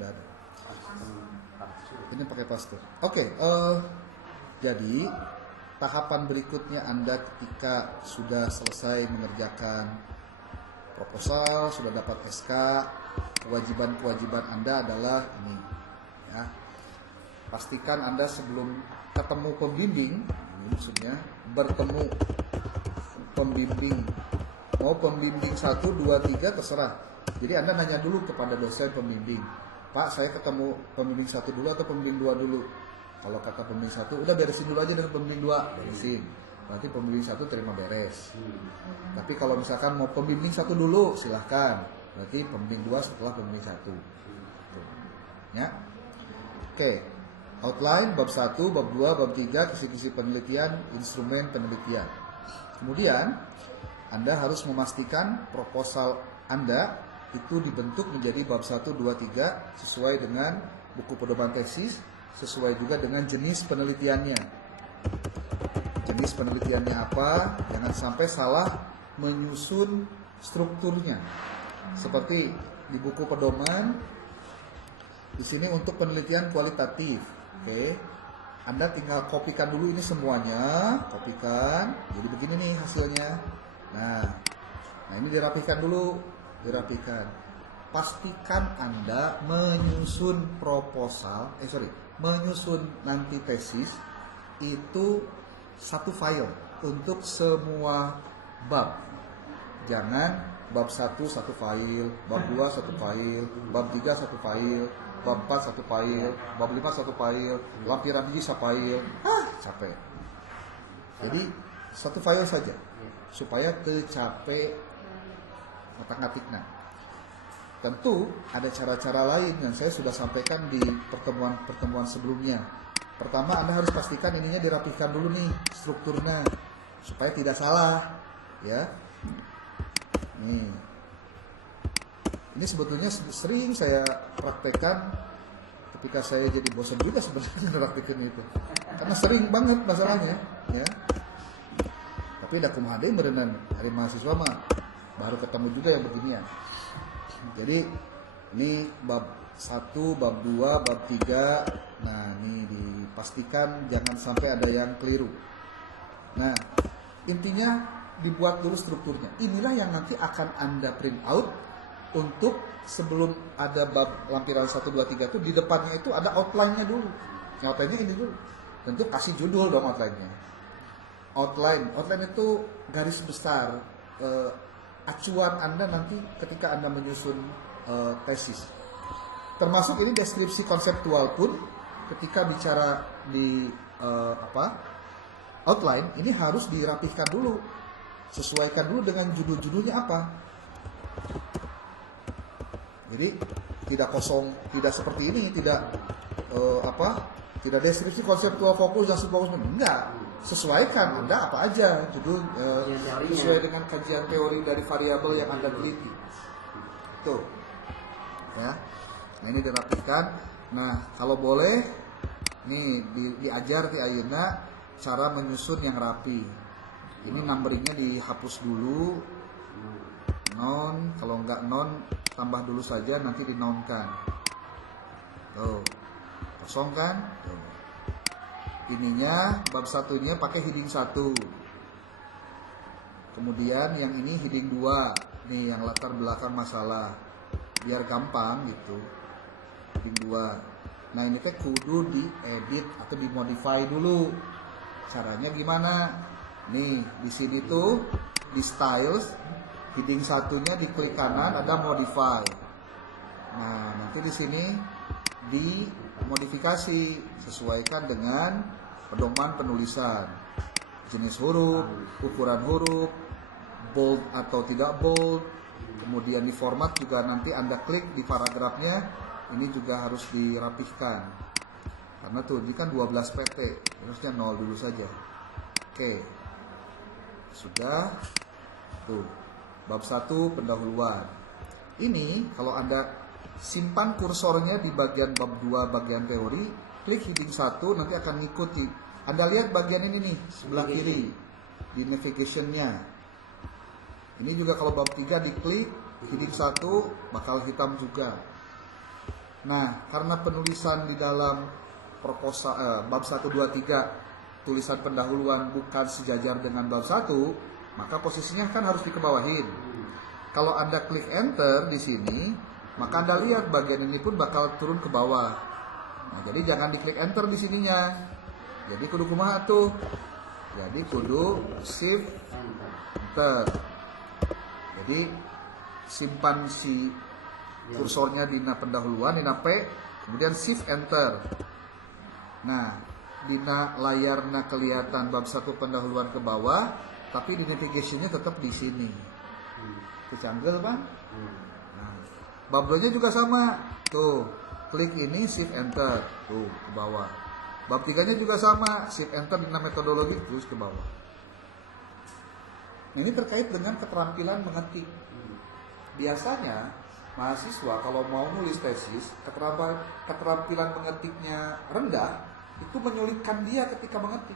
sudah ada. Ini pakai paste. Oke, jadi tahapan berikutnya Anda ketika sudah selesai mengerjakan proposal, sudah dapat SK, kewajiban-kewajiban Anda adalah ini, ya. Pastikan Anda sebelum ketemu pembimbing, ini maksudnya bertemu pembimbing, mau pembimbing 1, 2, 3 terserah. Jadi Anda nanya dulu kepada dosen pembimbing, Pak, saya ketemu pembimbing 1 dulu atau pembimbing 2 dulu? Kalau kata pembimbing 1, udah beresin dulu aja dengan pembimbing 2, beresin. Berarti pembimbing 1 terima beres. Tapi kalau misalkan mau pembimbing 1 dulu, silahkan. Berarti pembimbing 2 setelah pembimbing 1. Ya. Oke. Outline, bab 1, bab 2, bab 3, kisi-kisi penelitian, instrumen penelitian. Kemudian, Anda harus memastikan proposal Anda itu dibentuk menjadi bab 1, 2, 3 sesuai dengan buku pedoman tesis, sesuai juga dengan jenis penelitiannya. Jenis penelitiannya apa? Jangan sampai salah menyusun strukturnya. Seperti di buku pedoman, di sini untuk penelitian kualitatif. Oke. Anda tinggal kopikan dulu ini semuanya, kopikan. Jadi begini nih hasilnya. Nah ini dirapihkan dulu, dirapihkan. Pastikan Anda menyusun proposal, menyusun nanti tesis itu satu file untuk semua bab. Jangan bab 1 satu file, bab 2 satu file, bab 3 satu file, bab 4 satu file, bab 5 satu file, lampiran biji satu file. Capek. Jadi satu file saja supaya tercapai ngotak-ngatiknya. Tentu ada cara-cara lain yang saya sudah sampaikan di pertemuan sebelumnya. Pertama, Anda harus pastikan ininya dirapihkan dulu nih strukturnya supaya tidak salah, ya. Nih. Ini sebetulnya sering saya praktekkan ketika saya jadi bosan juga sebenarnya praktekin itu. Karena sering banget masalahnya, ya. Tapi ada kumaha deui meureunna hari mahasiswa mah baru ketemu juga yang beginian. Jadi ini bab 1, bab 2, bab 3. Nah, ini dipastikan jangan sampai ada yang keliru. Nah, intinya dibuat dulu strukturnya. Inilah yang nanti akan Anda print out untuk sebelum ada bab lampiran 1, 2, 3 itu di depannya itu ada outline-nya dulu. Outline-nya ini dulu. Tentu kasih judul dong outline-nya. Outline itu garis besar acuan Anda nanti ketika Anda menyusun tesis. Termasuk ini deskripsi konseptual pun ketika bicara di outline ini harus dirapihkan dulu. Sesuaikan dulu dengan judul-judulnya apa. Jadi tidak kosong, tidak seperti ini, tidak tidak deskripsi konseptual fokus dan subfokus, enggak. Sesuaikan Anda apa aja judul sesuai dengan kajian teori dari variabel yang Anda teliti. Tuh. Ya. Nah, ini dirapihkan. Nah, kalau boleh nih diajar di ayeuna cara menyusun yang rapi. Ini numberingnya dihapus dulu. Non, kalau enggak non tambah dulu saja, nanti dinonkan. Tuh. Kosong kan? Tuh. Ininya bab satunya pakai heading 1. Kemudian yang ini heading 2. Nih yang latar belakang masalah. Biar gampang gitu. Heading 2. Nah, ini teh kudu diedit atau dimodify dulu. Caranya gimana? Nih, di sini tuh di styles heading 1-nya diklik kanan ada modify. Nah, nanti di sini dimodifikasi sesuaikan dengan pedoman penulisan, jenis huruf, ukuran huruf, bold atau tidak bold, kemudian di format juga nanti Anda klik di paragrafnya, ini juga harus dirapihkan. Karena tuh ini kan 12 PT, harusnya 0 dulu saja. Oke. Sudah. Tuh. Bab 1 pendahuluan. Ini kalau Anda simpan kursornya di bagian bab 2 bagian teori, klik heading 1 nanti akan ngikuti. Anda lihat bagian ini nih sebelah kiri di navigation-nya. Ini juga kalau bab 3 diklik heading 1 bakal hitam juga. Nah, karena penulisan di dalam bab 1, 2, 3 tulisan pendahuluan bukan sejajar dengan bab 1, maka posisinya kan harus dikebawahin. Kalau Anda klik enter di sini, maka Anda lihat bagian ini pun bakal turun ke bawah. Nah, jadi jangan diklik enter di sininya. Jadi kudu kumaha tuh? Jadi kudu shift enter. Jadi simpan si kursornya di pendahuluan, di P, kemudian shift enter. Nah, dina layarnya kelihatan bab 1 pendahuluan ke bawah, tapi di navigation-nya tetap di sini. Kecanggel, Bang? Nah, bab 2-nya juga sama. Tuh, klik ini shift enter, tuh ke bawah. Bab 3-nya juga sama, shift enter dina metodologi terus ke bawah. Ini terkait dengan keterampilan mengetik. Biasanya mahasiswa kalau mau nulis tesis, keterampilan mengetiknya rendah, itu menyulitkan dia ketika mengetik.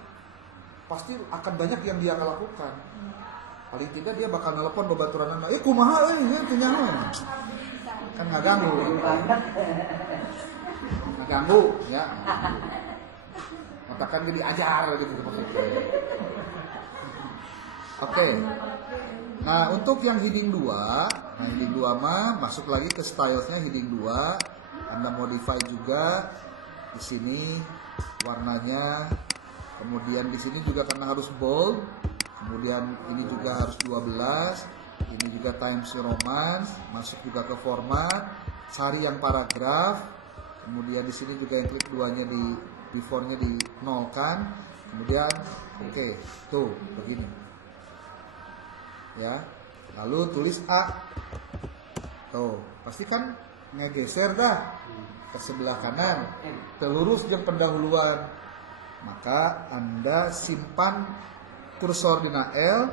Pasti akan banyak yang dia akan lakukan. Paling tidak dia bakal nelpon babaturan anak, kumaha kenyaman. Kan ngaganggu ya. Katakan dia diajar gitu maksudnya. Oke. Nah, untuk yang heading 2, heading 2 mah masuk lagi ke stylesnya heading 2. Anda modify juga di sini warnanya. Kemudian di sini juga karena harus bold. Kemudian ini juga harus 12. Ini juga Times New Roman, masuk juga ke format. Cari yang paragraf. Kemudian di sini juga yang klik 2-nya di before-nya di nolkan. Kemudian oke, tuh begini. Ya. Lalu tulis A. Tuh, pasti kan ngegeser dah ke sebelah kanan. Telurus jeung pendahuluan. Maka Anda simpan kursor di L,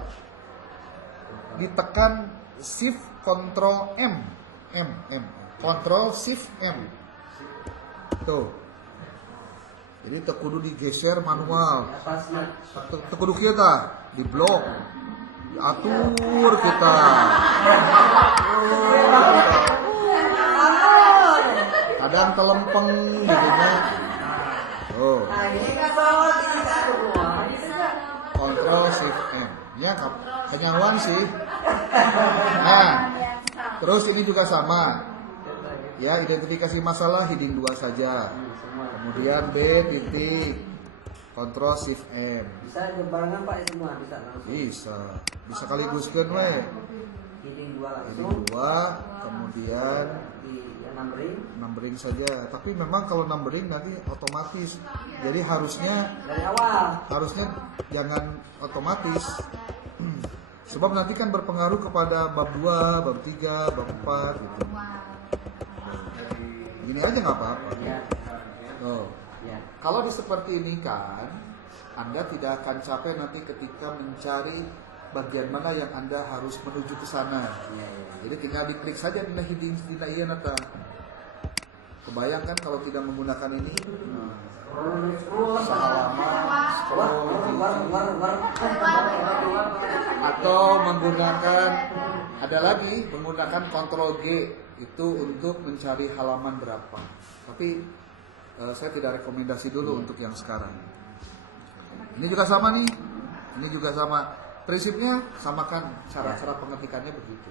ditekan Shift Ctrl M. Ctrl Shift M. Tuh. Jadi tekudu digeser manual. Tekudu kita di blok. Diatur kita. Kadang telempeng gitu nya. Oh. Ctrl Shift M. Ya, kenyawan sih. Nah, terus ini juga sama. Ya, identifikasi masalah heading 2 saja. Kemudian B titik Ctrl Shift M. Bisa barengan Pak semua bisa langsung. Bisa kaliguskeun we. Heading 2 langsung. Heading 2, kemudian di numbering saja. Tapi memang kalau numbering nanti otomatis. Jadi harusnya dari awal. Harusnya jangan otomatis. Sebab nanti kan berpengaruh kepada bab 2, bab 3, bab 4 gitu. Gini aja nggak apa-apa. Ya. Oh. Ya. Kalau seperti ini kan, Anda tidak akan capek nanti ketika mencari bagian mana yang Anda harus menuju ke sana. Ya. Jadi tinggal diklik saja di heading dina ieu nata. Kebayangkan kalau tidak menggunakan ini, atau menggunakan Ctrl G itu untuk mencari halaman berapa. Tapi saya tidak rekomendasi dulu untuk yang sekarang. Ini juga sama nih. Ini juga sama. Prinsipnya samakan cara-cara pengetikannya begitu.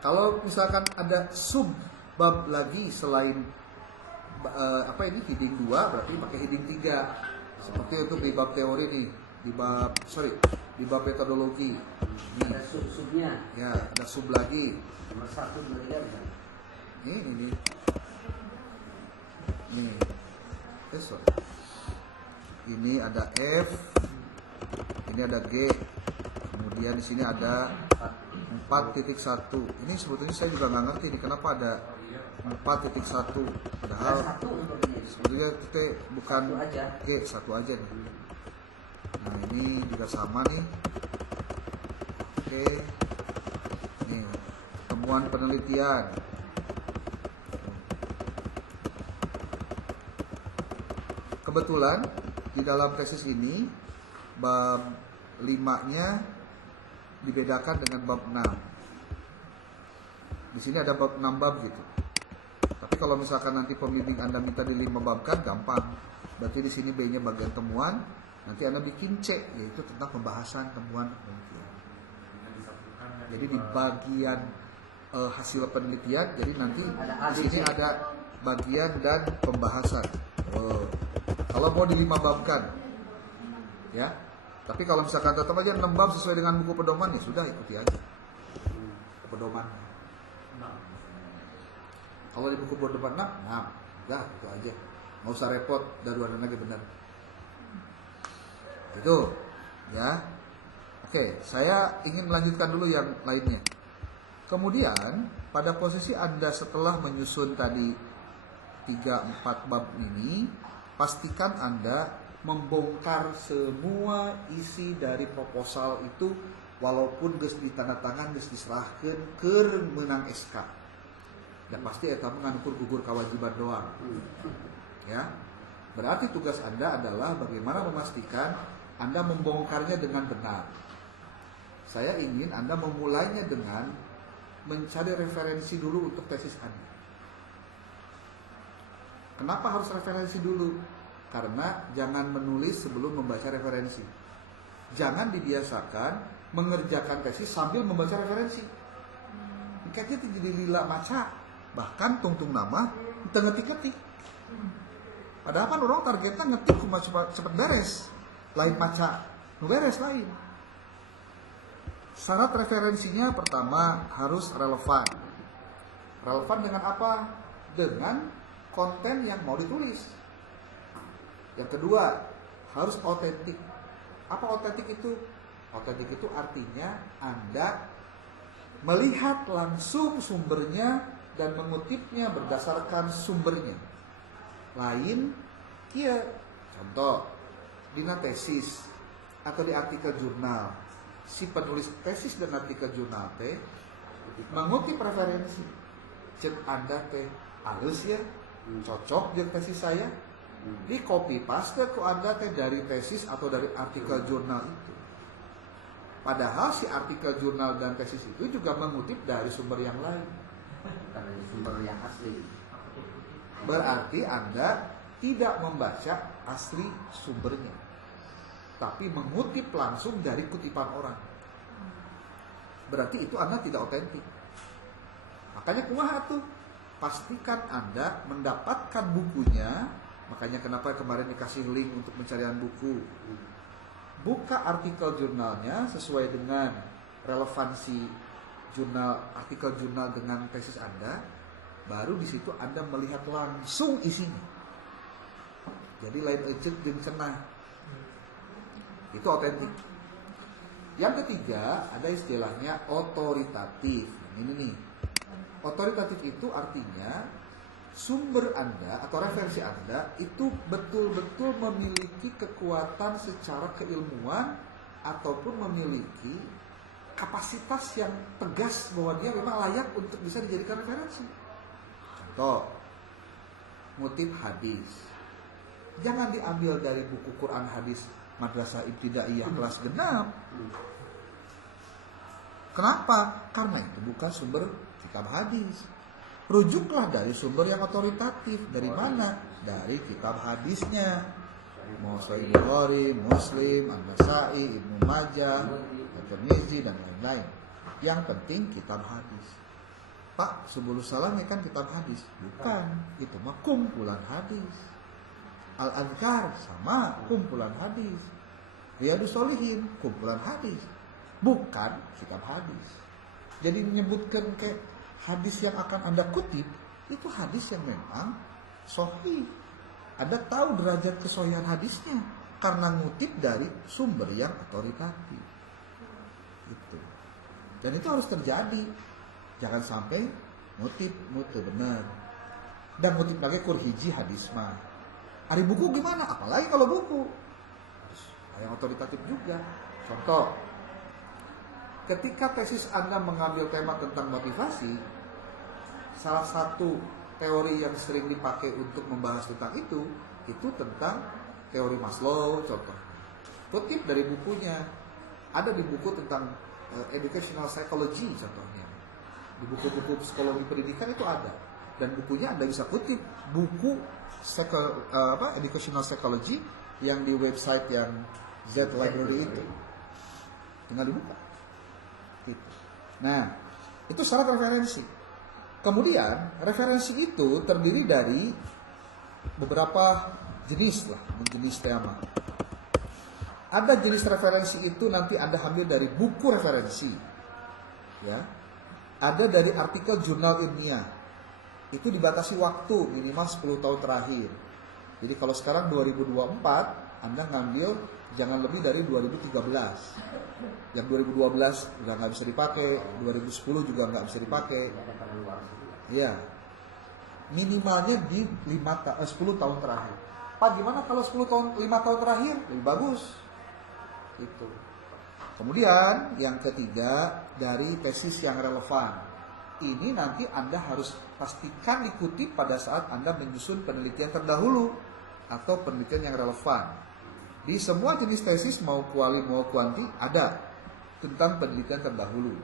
Kalau misalkan ada sub bab lagi selain heading 2 berarti pakai heading 3. Seperti untuk di bab teori nih, di bab metodologi. Nih. Ada sub-subnya. Ya, ada sub lagi. Nomor 1, 2, 3 bisa. Ini. Ini ada F, ini ada G, kemudian di sini ada 4.1. Ini sebetulnya saya juga nggak ngerti nih kenapa ada 4.1. Padahal sebetulnya kita bukan G, satu aja nih. Nah ini juga sama nih. Oke, nih temuan penelitian. Kebetulan di dalam tesis ini bab 5-nya dibedakan dengan bab 6. Di sini ada bab 6 bab gitu. Tapi kalau misalkan nanti pembimbing Anda minta dilima-babkan, gampang. Berarti di sini B-nya bagian temuan, nanti Anda bikin C, yaitu tentang pembahasan temuan penelitian. Jadi di bagian hasil penelitian, jadi nanti di sini ada bagian dan pembahasan. Kalau mau dilima-babkan, ya. Tapi kalau misalkan tetap aja 6 bab sesuai dengan buku pedoman, ya sudah ikuti aja pedoman. Kalau di buku pedoman 6, nah, udah itu aja. Nggak usah repot, daruan lagi benar. Itu, ya. Oke, saya ingin melanjutkan dulu yang lainnya. Kemudian pada posisi Anda setelah menyusun tadi 3-4 bab ini, pastikan Anda membongkar semua isi dari proposal itu, walaupun geus ditandatangan, geus diserahkan keur menang SK. Dan pasti eta mengukur gugur kewajiban doang. Ya. Berarti tugas Anda adalah bagaimana memastikan Anda membongkarnya dengan benar. Saya ingin Anda memulainya dengan mencari referensi dulu untuk tesis Anda. Kenapa harus referensi dulu? Karena jangan menulis sebelum membaca referensi. Jangan dibiasakan mengerjakan tesis sambil membaca referensi. Kayaknya jadi lila maca, bahkan tungtung nama ngetik-ngetik. Padahal kan orang targetnya ngetik cuma cepat beres, lain maca, beres lain. Syarat referensinya pertama harus relevan. Relevan dengan apa? Dengan konten yang mau ditulis. Yang kedua, harus otentik. Apa otentik itu? Otentik itu artinya Anda melihat langsung sumbernya dan mengutipnya berdasarkan sumbernya. Lain, kia, contoh, di tesis atau di artikel jurnal, si penulis tesis dan artikel jurnal teh mengutip referensi. Cek Anda teh halus ya, cocok dengan tesis saya. Di copy paste ku Anda teh dari tesis atau dari artikel jurnal itu. Padahal si artikel jurnal dan tesis itu juga mengutip dari sumber yang lain. Dari sumber yang asli. Berarti Anda tidak membaca asli sumbernya, tapi mengutip langsung dari kutipan orang. Berarti itu Anda tidak otentik. Makanya kumaha tuh? Pastikan Anda mendapatkan bukunya. Makanya kenapa kemarin dikasih link untuk pencarian buku. Buka artikel jurnalnya sesuai dengan relevansi jurnal, artikel jurnal dengan tesis Anda. Baru di situ Anda melihat langsung isinya. Jadi lain ecek jeung cenah. Itu otentik. Yang ketiga ada istilahnya otoritatif. Ini nih. Otoritatif itu artinya sumber Anda atau referensi Anda itu betul-betul memiliki kekuatan secara keilmuan ataupun memiliki kapasitas yang tegas bahwa dia memang layak untuk bisa dijadikan referensi. Contoh, ngutip hadis. Jangan diambil dari buku Quran hadis Madrasah Ibtidaiyah kelas 6. Kenapa? Karena itu bukan sumber kitab hadis. Rujuklah dari sumber yang otoritatif. Dari mana? Dari kitab hadisnya. Mau Sahih Bukhari, Muslim, An-Nasa'i, Ibnu Majah, At-Tirmidzi dan lain-lain. Yang penting kitab hadis. Pak, Subulus Salam kan kitab hadis? Bukan, itu mah kumpulan hadis. Al-Adhkar sama kumpulan hadis. Riyadus Shalihin kumpulan hadis. Bukan kitab hadis. Jadi menyebutkan kayak hadis yang akan Anda kutip itu hadis yang memang sahih. Anda tahu derajat kesahihan hadisnya karena ngutip dari sumber yang otoritatif. Itu. Dan itu harus terjadi. Jangan sampai ngutip mutu benar. Dan ngutip lagi kur hiji hadis mah. Ari buku gimana? Apalagi kalau buku. Yang otoritatif juga. Contoh, ketika tesis Anda mengambil tema tentang motivasi, salah satu teori yang sering dipakai untuk membahas tentang itu tentang teori Maslow, contoh. Kutip dari bukunya. Ada di buku tentang educational psychology contohnya. Di buku-buku psikologi pendidikan itu ada. Dan bukunya Anda bisa kutip, buku educational psychology yang di website yang Z Library itu. Tinggal dibuka. Gitu. Nah, itu syarat referensi. Kemudian referensi itu terdiri dari beberapa jenis lah, jenis tema. Ada jenis referensi itu nanti Anda ambil dari buku referensi, ya. Ada dari artikel jurnal ilmiah. Itu dibatasi waktu minimal 10 tahun terakhir. Jadi kalau sekarang 2024, Anda ngambil jangan lebih dari 2013. Yang 2012 udah nggak bisa dipakai, 2010 juga nggak bisa dipakai. Iya. Minimalnya di 10 tahun terakhir. Pak, gimana kalau 5 tahun terakhir? Lebih bagus. Itu. Kemudian yang ketiga dari tesis yang relevan. Ini nanti Anda harus pastikan dikutip pada saat Anda menyusun penelitian terdahulu atau penelitian yang relevan. Di semua jenis tesis mau kuali mau kuanti ada tentang penelitian terdahulu.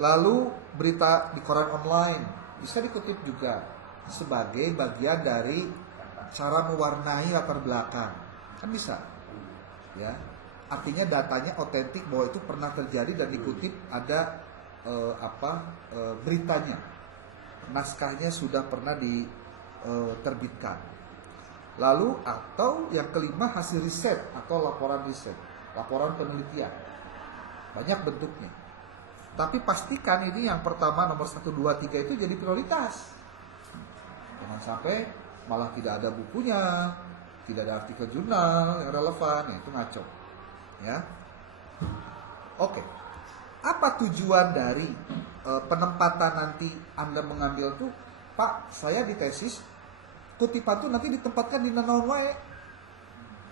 Lalu berita di koran online bisa dikutip juga sebagai bagian dari cara mewarnai latar belakang. Kan bisa. Ya. Artinya datanya otentik bahwa itu pernah terjadi dan dikutip ada beritanya. Naskahnya sudah pernah diterbitkan. Lalu atau yang kelima hasil riset atau laporan riset, laporan penelitian. Banyak bentuknya. Tapi pastikan ini yang pertama nomor 1, 2, 3 itu jadi prioritas. Jangan sampai malah tidak ada bukunya, tidak ada artikel jurnal yang relevan, ya itu ngaco. Ya. Oke. Apa tujuan dari penempatan nanti Anda mengambil tuh? Pak, saya di tesis kutipan tuh nanti ditempatkan di naon wae.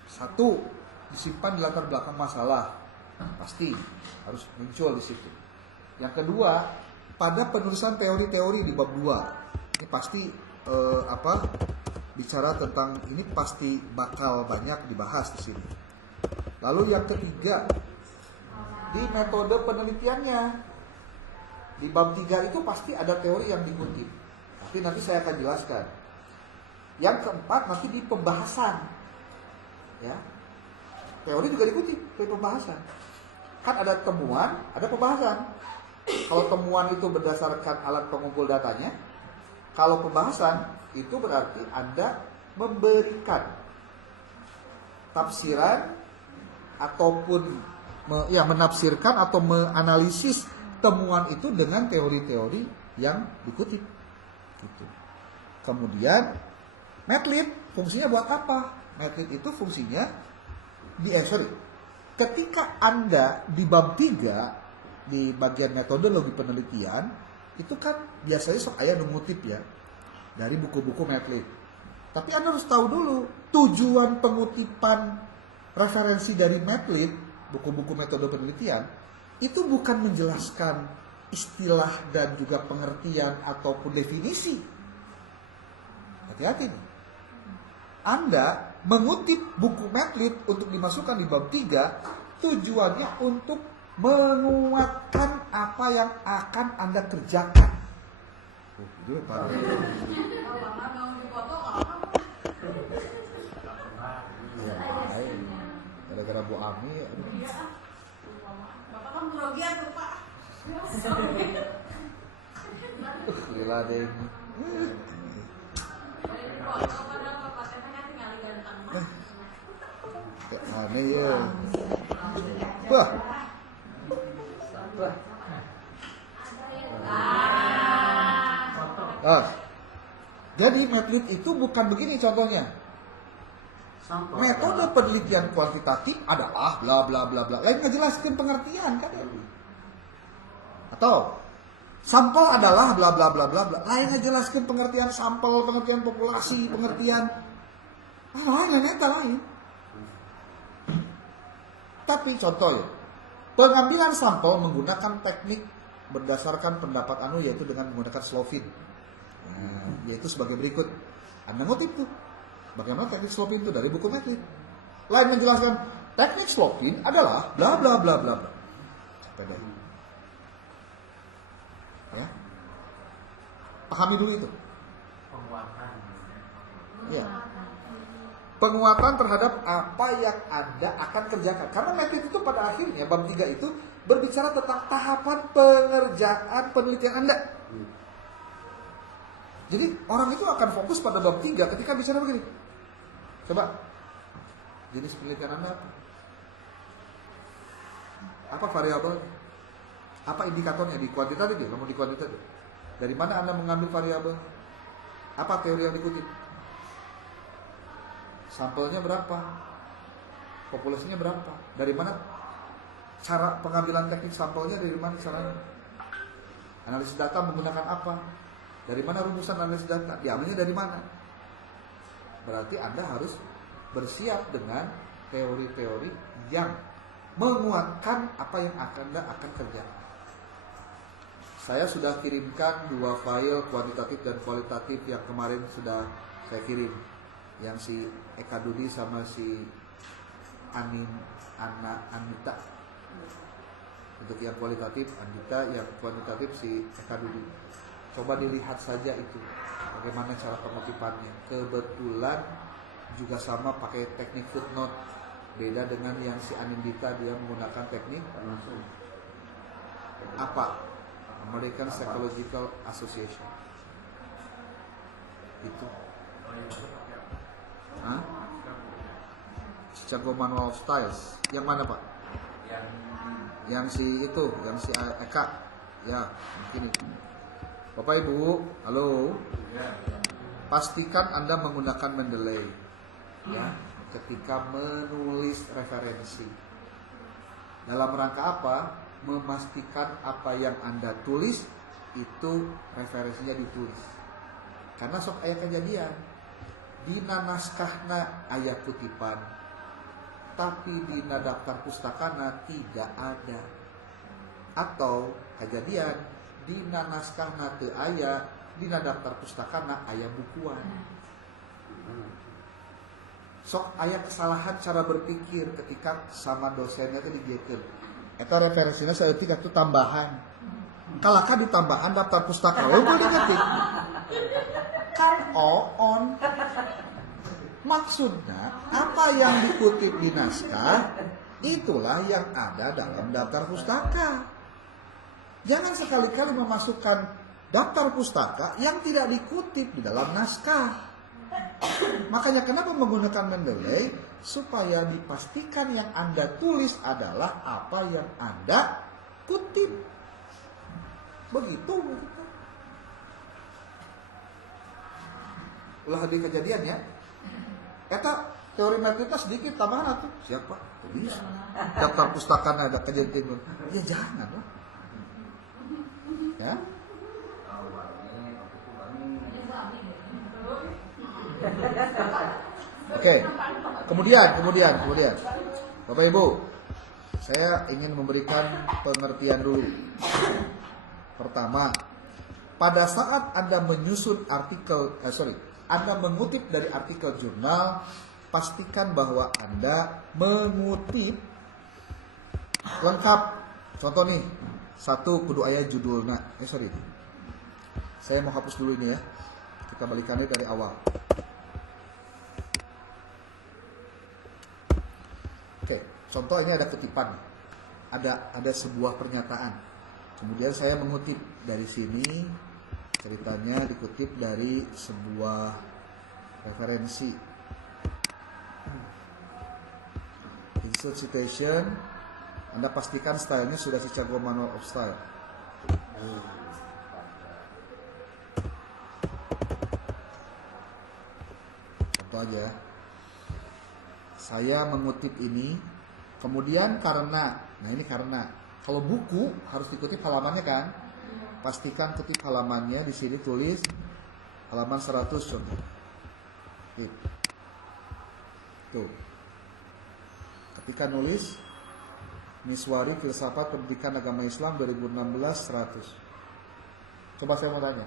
1, disimpan di latar belakang masalah. Pasti harus muncul di situ. Yang kedua, pada penulisan teori-teori di bab 2. Ini pasti bicara tentang ini pasti bakal banyak dibahas di sini. Lalu yang ketiga, di metode penelitiannya. Di bab 3 itu pasti ada teori yang dikutip. Tapi nanti saya akan jelaskan. Yang keempat nanti di pembahasan. Ya. Teori juga dikutip dari pembahasan. Kan ada temuan, ada pembahasan. Kalau temuan itu berdasarkan alat pengumpul datanya, kalau pembahasan itu berarti Anda memberikan tafsiran ataupun menafsirkan atau menganalisis temuan itu dengan teori-teori yang dikutip. Gitu. Kemudian Medlit fungsinya buat apa? Medlit itu fungsinya ketika Anda di bab 3 di bagian metodologi penelitian itu kan biasanya sok aya ngutip ya dari buku-buku Medlit. Tapi Anda harus tahu dulu tujuan pengutipan referensi dari Medlit, buku-buku metode penelitian, itu bukan menjelaskan istilah dan juga pengertian ataupun definisi. Hati-hati nih. Anda mengutip buku Medlit untuk dimasukkan di bab 3 tujuannya untuk menguatkan apa yang akan Anda kerjakan. Itu parah. Gara-gara Bu Ami. Bapak kan grogian tuh, Pak. Lila deh. Aneh ya. Wah. Jadi Medlit itu bukan begini contohnya. Metode penelitian kuantitatif adalah bla bla bla bla. Lain ngejelaskan pengertian kan ya. Atau sampel adalah bla bla bla bla bla. Lain ngejelaskan pengertian sampel, pengertian populasi, pengertian lain lain. Tapi contoh ya, pengambilan sampel menggunakan teknik berdasarkan pendapat Anu yaitu dengan menggunakan Slovin. Yaitu sebagai berikut. Anda ngutip tuh. Bagaimana teknik Slovin itu dari buku Medlit. Lain menjelaskan teknik Slovin adalah bla bla bla bla bla. Sampai dari. Ya. Pahami dulu itu. Penguatan. Ya. Penguatan terhadap apa yang Anda akan kerjakan. Karena method itu pada akhirnya bab 3 itu berbicara tentang tahapan pengerjaan penelitian Anda. Jadi orang itu akan fokus pada bab 3 ketika bicara begini. Coba, jenis penelitian Anda apa? Apa variabel? Apa indikatornya di kuantitatif ya? Ngomong di kuantitatif. Dari mana Anda mengambil variabel? Apa teori yang dikutip? Sampelnya berapa? Populasinya berapa? Dari mana? Cara pengambilan teknik sampelnya dari mana caranya? Analisis data menggunakan apa? Dari mana rumusan analisis data? Diambilnya dari mana? Berarti Anda harus bersiap dengan teori-teori yang menguatkan apa yang Anda akan kerjakan. Saya sudah kirimkan 2 file kuantitatif dan kualitatif yang kemarin sudah saya kirim. Yang si Eka Dudi sama si Anita. Untuk yang kualitatif Anita, yang kuantitatif si Eka Dudi. Coba dilihat saja itu bagaimana cara pengutipannya. Kebetulan juga sama pakai teknik footnote. Beda dengan yang si Anindita, dia menggunakan teknik apa? American Psychological Association. Itu. Hah? Chicago Manual of Styles. Yang mana Pak? Yang si itu, yang si Eka. Ya, mungkin itu. Bapak Ibu, halo. Pastikan Anda menggunakan Mendeley. Ya, ketika menulis referensi. Dalam rangka apa? Memastikan apa yang Anda tulis itu referensinya ditulis. Karena sok aya kejadian. Dina naskahna aya kutipan, tapi dina daftar pustakana tidak ada. Atau kejadian dina naskahna teu aya, dina daftar pustakana aya bukuan. Sok aya kesalahan cara berpikir ketika sama dosennya teh dijiekeun. Eta referensinya saeutik atuh tambahan. Kalaka ditambahan daftar pustaka eueuh diketik. Kan on. Maksudnya apa yang dikutip di naskah itulah yang ada dalam daftar pustaka. Jangan sekali-kali memasukkan daftar pustaka yang tidak dikutip di dalam naskah. Makanya kenapa menggunakan Mendeley? Supaya dipastikan yang Anda tulis adalah apa yang Anda kutip. Begitu. Ulah di kejadian ya. Eta teori metoditas sedikit tambahan atuh. Siapa? Bisa. Daftar pustaka ada kejadian. Ya jangan loh. Ya. Oke. Kemudian. Bapak Ibu, saya ingin memberikan pengertian dulu. Pertama, pada saat Anda menyusun Anda mengutip dari artikel jurnal, pastikan bahwa Anda mengutip lengkap. Contoh nih, 1 kudu aya judulna. Saya mau hapus dulu ini ya. Kita balikannya dari awal. Oke, contoh ini ada kutipan. Ada sebuah pernyataan. Kemudian saya mengutip dari sini. Ceritanya dikutip dari sebuah referensi. Insert citation. Anda pastikan stylenya sudah Chicago Manual of Style. Contoh aja. Saya mengutip ini. Kemudian karena kalau buku harus dikutip halamannya kan? Pastikan kutip halamannya, di sini tulis halaman 100 contoh. Tuh. Ketika nulis Miswari Filsafat Pendidikan Agama Islam 2016 100. Coba saya mau tanya.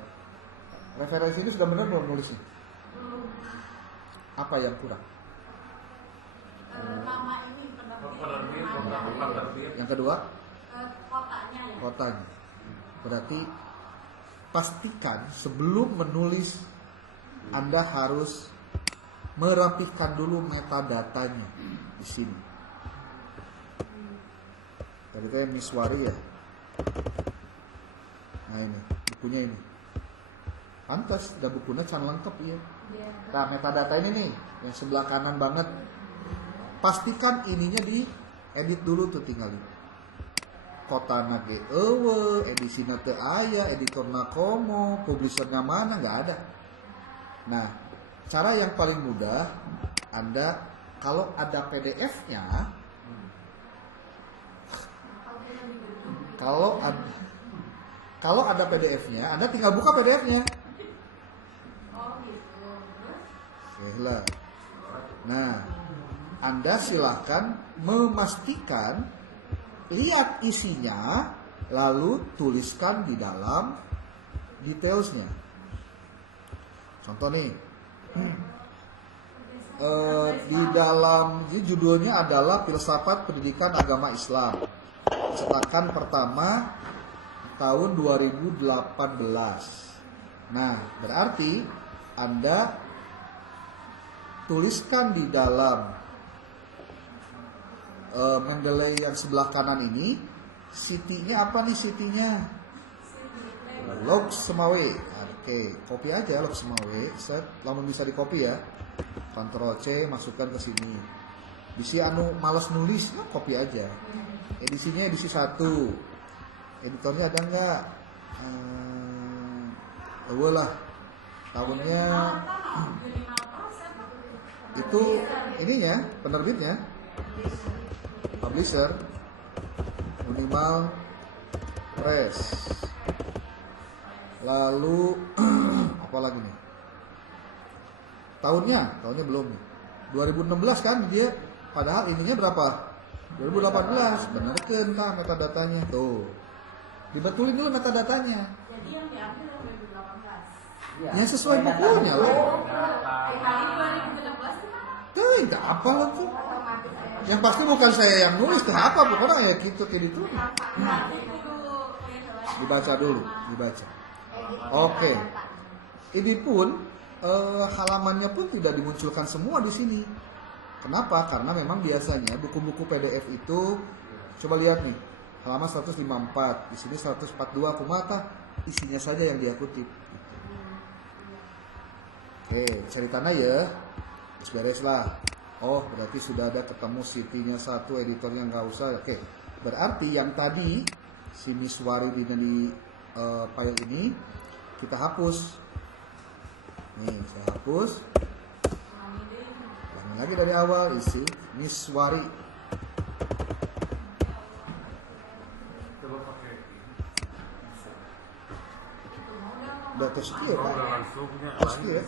Referensi ini sudah benar belum nulisnya? Apa yang kurang? Nama ini Yang kedua? kotanya ya. Kotanya. Berarti pastikan sebelum menulis Anda harus merapikan dulu metadatanya di sini. Tadi itu yang Miswari ya. Nah ini bukunya ini. Pantas, udah bukunya can lengkap ya. Nah metadata ini nih yang sebelah kanan banget. Pastikan ininya di edit dulu tuh tinggal kotana ge eueuh, edisina teu aya, editorna komo, publishernya mana nggak ada. Nah, cara yang paling mudah Anda kalau ada PDF-nya, kalau ada PDF-nya, Anda tinggal buka PDF-nya. Oke lah. Nah, Anda silahkan memastikan lihat isinya, lalu tuliskan di dalam detailsnya. Contoh nih, di dalam judulnya adalah Filsafat Pendidikan Agama Islam, cetakan pertama tahun 2018. Nah, berarti Anda tuliskan di dalam Mendeley yang sebelah kanan ini, city-nya apa nih city-nya? Log Semawe. Oke, copy aja log Semawe. Set, lamun bisa di copy ya. Ctrl C, masukkan ke sini. Bisa anu males nulis, ya copy aja. Edisinya edisi 1. Editornya ada nggak? Lah. Tahunnya itu ininya, penerbitnya. Publisher Unimal Press. Lalu apa lagi nih? Tahunnya belum nih. 2016 kan dia, padahal ininya berapa? 2018. Bener kan metadatanya tuh. Dibetulin dulu metadatanya. Jadi yang diambil 2018. Ya sesuai bukunya lah. Kali 2016 Tuh, enggak apa lah tuh. Yang pasti bukan saya yang nulis, kenapa pokoknya ya gitu kayak gitu. Dibaca dulu, dibaca. Oke. Ini pun halamannya pun tidak dimunculkan semua di sini. Kenapa? Karena memang biasanya buku-buku PDF itu, coba lihat nih, halaman 154, di sini 142 kumata, isinya saja yang dia kutip. Oke, ceritanya ya, beres lah. Oh, berarti sudah ada ketemu city-nya satu, editornya nggak usah. Oke, berarti yang tadi si Miswari di file ini kita hapus. Nih, saya hapus. Ulangi lagi dari awal, isi Miswari. Udah terus ya, Pak. Terus ya.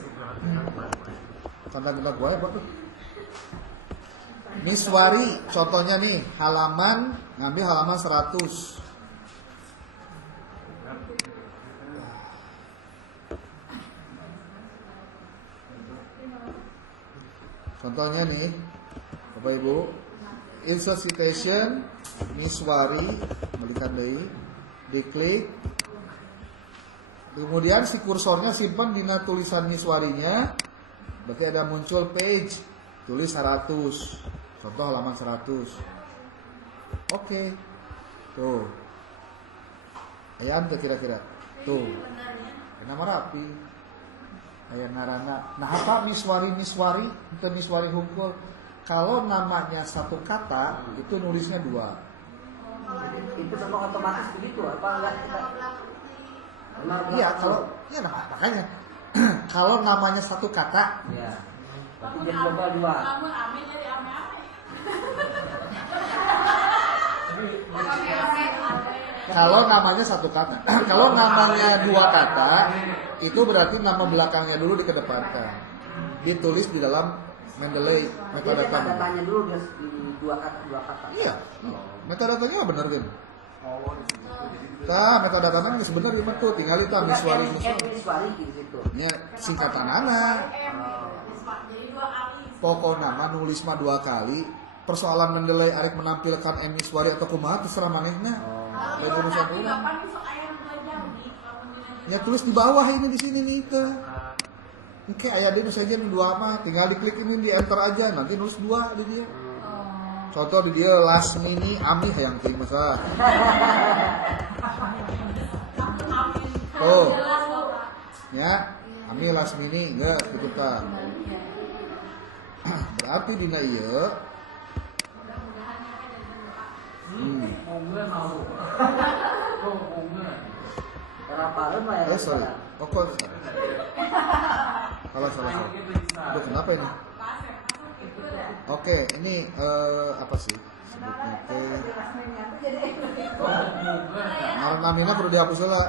Tanda guna gua ya, Pak tuh. Miswari, contohnya nih, halaman, ngambil halaman 100. Contohnya nih, Bapak Ibu, insert citation, Miswari, melihat deui, diklik, kemudian si kursornya simpan di tulisan Miswarinya, berarti ada muncul page, tulis 100. Contoh halaman 100. Oke. Tuh. Ayan tuh kira-kira. Tuh. Nama rapi. Ayan narana. Nah, apa Miswari itu Miswari hungkul. Kalau namanya satu kata, itu nulisnya 2. Itu memang otomatis begitu apa enggak kita? Iya, kalau ya makanya kalau namanya satu kata, ya. Berarti dia coba 2. Namun amin jadi ame-ame. kalau namanya satu kata, kalau namanya 2 kata, itu berarti nama belakangnya dulu dikedepankan, ditulis di dalam Mendeley metadata. Metadata dulu di 2 kata. Iya, metadatanya bener kan? Nah, metadatanya nggak sebenarnya gimana tuh, tinggal itu Miswari di situ. Nya singkatan anak. Jadi 2 kali. Pokok nama nulis mah 2 kali. Persoalan Mendeley arek menampilkan Miswari atau kumaha terserah manehna. Kalau urusan tapi urang. kapan sok aya nu belajar nih, kalau Ya tulis di bawah ini di sini nih ke. Oke, ayah dia saja dua mah, tinggal diklik ini di enter aja, nanti nulis dua di dia. Contoh di dia Lasmini Ami yang kayak masalah. Oh, ya, Ami Lasmini enggak gitu kan. Berarti dina ieu sorry. Oh, kok salah. Aduh, kenapa ini? Oke, ini apa sih sebutnya teh? Ngaran namina perlu dihapus dulu.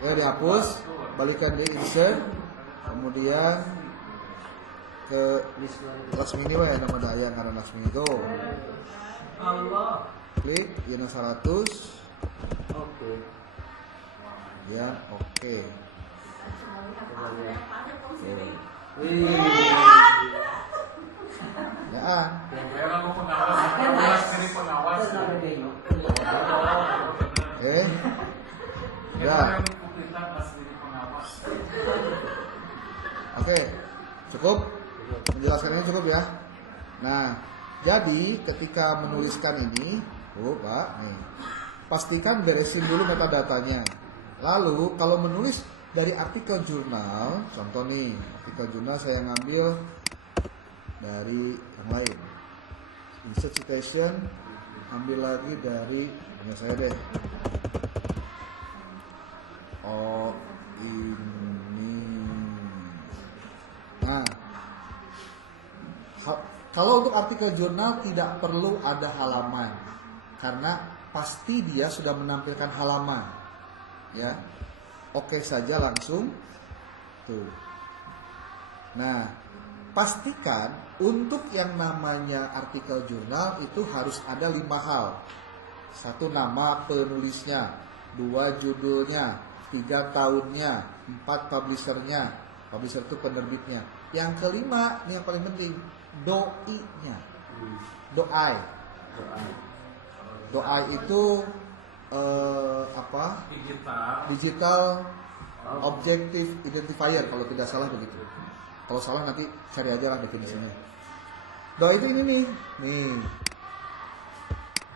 Ya dihapus, balikan di insert, kemudian ke Lasmini wae nama daya ngaran Lasmini itu. Klik yana 100. Oke. Ya, oke. Ya. Ya. Oke. Cukup? Menjelaskan ini cukup ya. Nah, jadi ketika menuliskan ini, Pak, nih. Pastikan beresin dulu metadatanya. Lalu kalau menulis dari artikel jurnal, contoh nih, artikel jurnal saya ngambil dari yang lain. Insert citation, ambil lagi dari punya saya deh. Oh, ini. Nah, kalau untuk artikel jurnal tidak perlu ada halaman, karena pasti dia sudah menampilkan halaman, ya. Oke saja langsung tuh. Nah, pastikan untuk yang namanya artikel jurnal itu harus ada 5 hal. 1 nama penulisnya, 2 judulnya, 3 tahunnya, 4 publishernya. Publisher itu penerbitnya. Yang kelima, ini yang paling penting, doi-nya. Doai. Doai itu apa? Digital Objective Identifier kalau tidak salah begitu. Kalau salah nanti cari aja lah definisinya. Doi itu ini nih.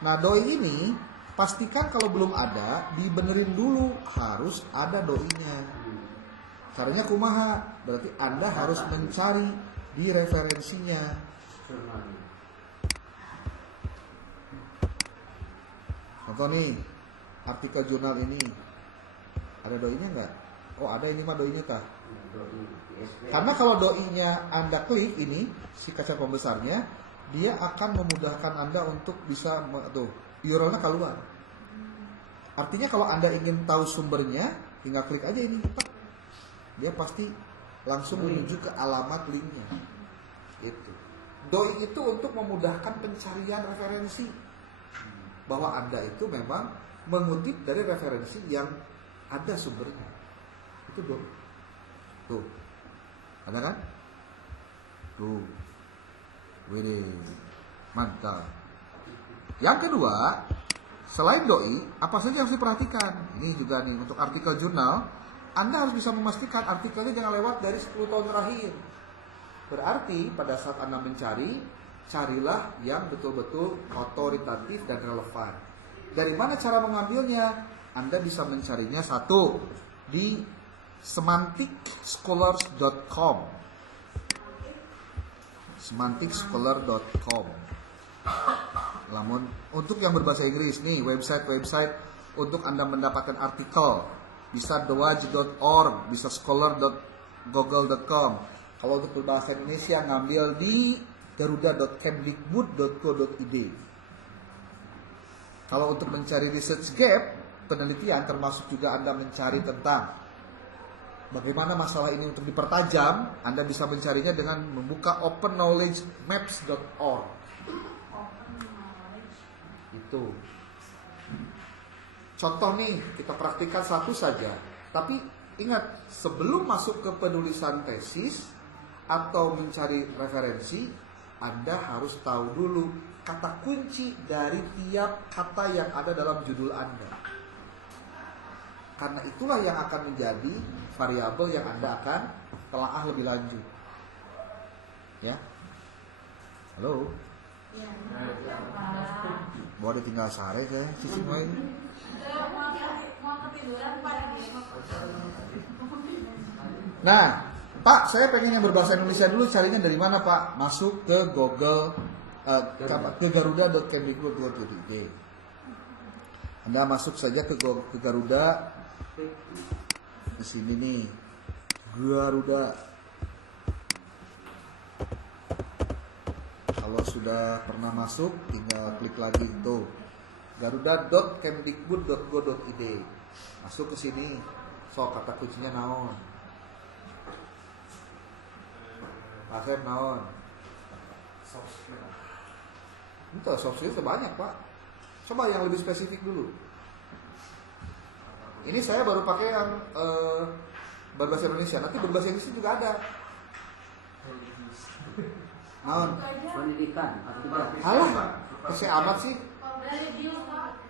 Nah, doi ini pastikan kalau belum ada dibenerin dulu, harus ada doi-nya. Caranya kumaha? Berarti Anda harus mencari di referensinya. Contoh nih, artikel jurnal ini ada doi-nya nggak? Oh, ada, ini mah doi-nya tah. Karena kalau doi-nya Anda klik ini, si kaca pembesarnya, dia akan memudahkan Anda untuk bisa tuh, URL-nya keluar. Artinya kalau Anda ingin tahu sumbernya, tinggal klik aja ini. Dia pasti langsung menuju ke alamat linknya. Itu. Doi itu untuk memudahkan pencarian referensi. Bahwa Anda itu memang mengutip dari referensi yang ada sumbernya. Itu doi. Tuh. Ada kan? Tuh. Wih, mantap. Yang kedua, selain doi, apa saja yang harus diperhatikan? Ini juga nih, untuk artikel jurnal, Anda harus bisa memastikan artikelnya jangan lewat dari 10 tahun terakhir. Berarti pada saat Anda mencari, carilah yang betul-betul otoritatif dan relevan. Dari mana cara mengambilnya? Anda bisa mencarinya satu di semanticscholars.com. semanticscholars.com. Namun untuk yang berbahasa Inggris nih, website-website untuk Anda mendapatkan artikel bisa dewaj.org, bisa scholar.google.com. Kalau untuk berbahasa Indonesia ngambil di garuda.kemdikbud.co.id. Kalau untuk mencari research gap, penelitian, termasuk juga Anda mencari tentang bagaimana masalah ini untuk dipertajam, Anda bisa mencarinya dengan membuka openknowledgemaps.org. Itu. Contoh nih, kita praktikkan satu saja. Tapi ingat, sebelum masuk ke penulisan tesis atau mencari referensi, Anda harus tahu dulu kata kunci dari tiap kata yang ada dalam judul Anda. Karena itulah yang akan menjadi variabel yang Anda akan telaah lebih lanjut. Ya. Halo. Ya. Boleh tinggal sare saya sisi main. Mau ketiduran pada dia. Nah, Pak, saya pengen yang berbahasa Indonesia dulu. Carinya dari mana, Pak? Masuk ke Google, ke garuda.kemdikbud.go.id. Anda masuk saja ke Garuda. Di sini nih, Garuda. Kalau sudah pernah masuk, tinggal klik lagi tuh. Garuda.kemdikbud.go.id. Masuk ke sini. So, kata kuncinya naon? Pasir naon? Itu soft skill banyak, Pak. Coba yang lebih spesifik dulu. Ini saya baru pakai yang berbahasa Indonesia. Nanti berbahasa Inggris juga ada. Naon? Pendidikan atau Alah, kasih amat sih.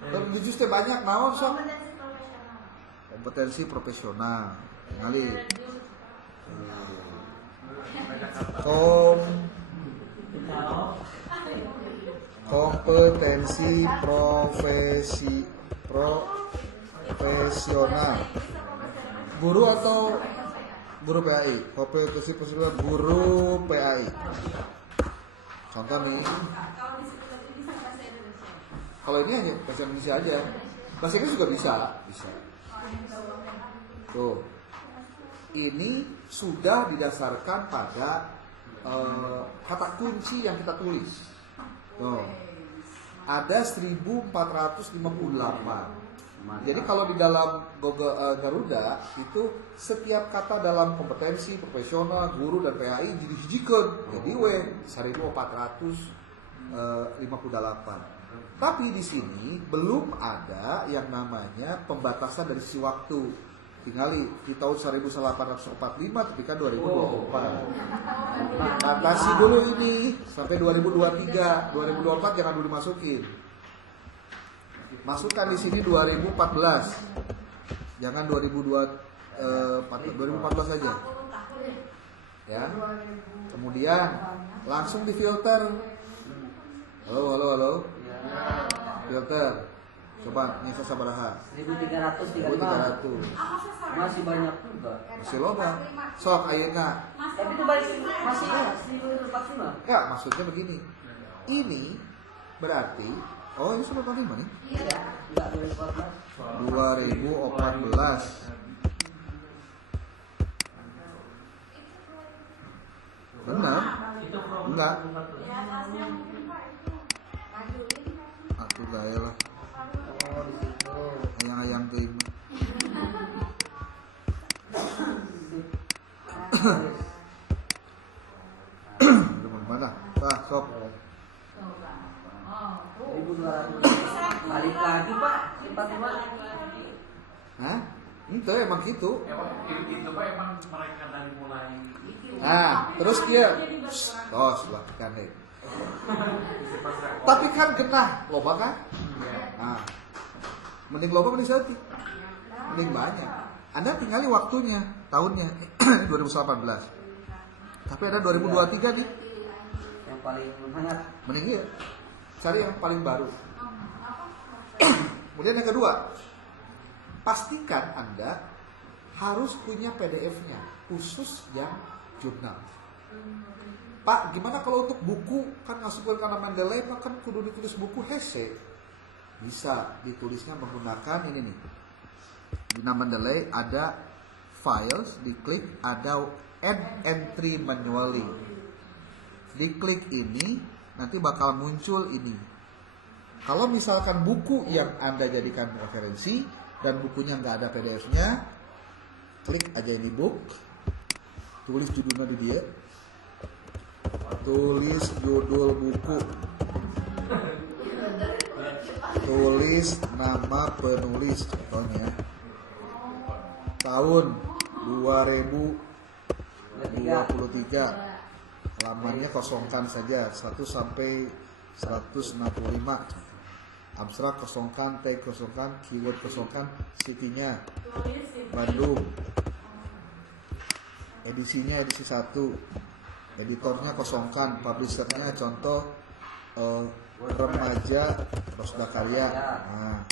Religius teh banyak naon sok. Kompetensi profesional. Ngali. Kompetensi profesional. Guru atau guru PAI? Kompetensi profesional guru PAI. Contoh nih. Kalau ini hanya bahasa Indonesia aja. Bahasa Inggris juga bisa. Tuh. Ini sudah didasarkan pada kata kunci yang kita tulis. Tuh. Ada 1458. Jadi kalau di dalam Google Garuda itu setiap kata dalam kompetensi profesional, guru dan PAI dijadikan jadi 1458. Tapi di sini belum ada yang namanya pembatasan dari sisi waktu. Tinggali di tahun 1845 ketika 2024. Batasi dulu ini sampai 2023, 2024 jangan dulu dimasukin. Masukkan di sini 2014. Jangan 2014 saja. Ya. Kemudian langsung difilter. Halo. Filter. Coba nyisa sabaraha. 1335. Masih banyak juga. Masih loba. Sok ayeuna. Tapi itu masih 1345. Ya, maksudnya begini. Ini berarti ini sudah paling mana nih? Iya, enggak 2014. 2014. Benar? Enggak. Aku gaya lah. Ayang-ayang tuh ibu. Mana? Pak, sok. 1200. Balik lagi, Pak. 45. Hah? Itu emang gitu. Itu Pak emang mereka dari mulai. Terus dia sebelah kanan. Tapi kan genah, loba kan? Mending loba mending setik. Mending banyak. Anda tinggali waktunya, tahunnya 2018. Tapi ada 2023 nih. Yang paling hangat. Mending ya. Cari yang paling baru. Kemudian yang kedua, pastikan Anda harus punya PDF-nya khusus yang jurnal. Pak, gimana kalau untuk buku? Kan masuk ke karena Mendeley, Pak, kan kudu ditulis buku hese. Bisa ditulisnya menggunakan ini nih. Di nama Mendeley ada files, diklik ada add entry manually. Diklik ini, nanti bakal muncul ini. Kalau misalkan buku yang Anda jadikan referensi dan bukunya nggak ada PDF-nya, klik aja ini book, tulis judulnya di dia. Tulis judul buku, tulis nama penulis, contohnya tahun 2023, halamannya kosongkan saja 1 sampai 165. abstrak kosongkan, tag kosongkan, keyword kosongkan, city-nya Tulis itu. Bandung, edisinya edisi 1, editornya kosongkan, publishernya contoh remaja Rosda Karya. Nah,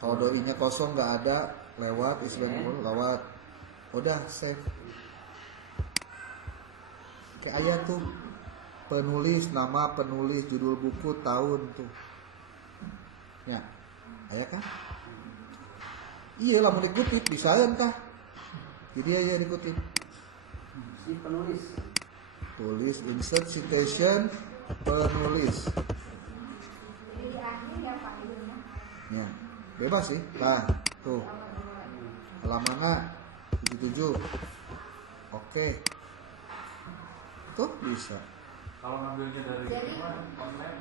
kalau doi-nya kosong nggak ada, lewat istilahnya lewat, udah save. Kayak ayat tuh penulis, nama penulis, judul buku, tahun tuh. Ya, ayat kan? Iya lah mau dikutip bisa entah. Jadi aja dikutip. Si penulis. Tulis insert citation penulis. Jadi akhir ya Pak Ibunya. Ya, bebas sih. Nah, tuh. Halamannya 77. Oke. Tuh bisa. Kalau ngambilnya dari Jadi- online,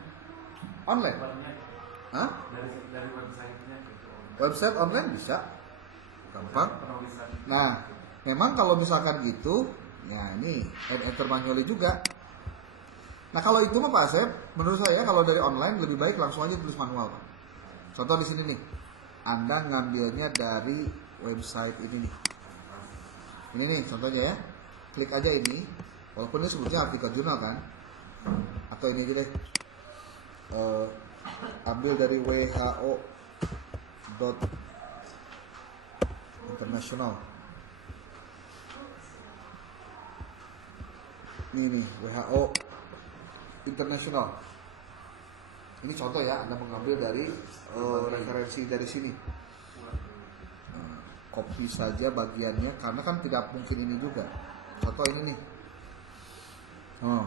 Online. banyak Hah? dari websitenya gitu. Website online bisa. Gampang. Penulisan. Nah, memang kalau misalkan gitu, ya ini enter manually juga. Nah, kalau itu mah Pak Asep, menurut saya kalau dari online lebih baik langsung aja tulis manual, Pak. Contoh di sini nih. Anda ngambilnya dari website ini nih. Ini nih contohnya ya. Klik aja ini. Walaupun ini sebutnya artikel jurnal kan. Atau ini aja deh. Ambil dari WHO international. Ini nih WHO international. Ini contoh ya, Anda mengambil dari referensi dari sini. Copy saja bagiannya karena kan tidak mungkin ini juga. Contoh ini nih. Oh,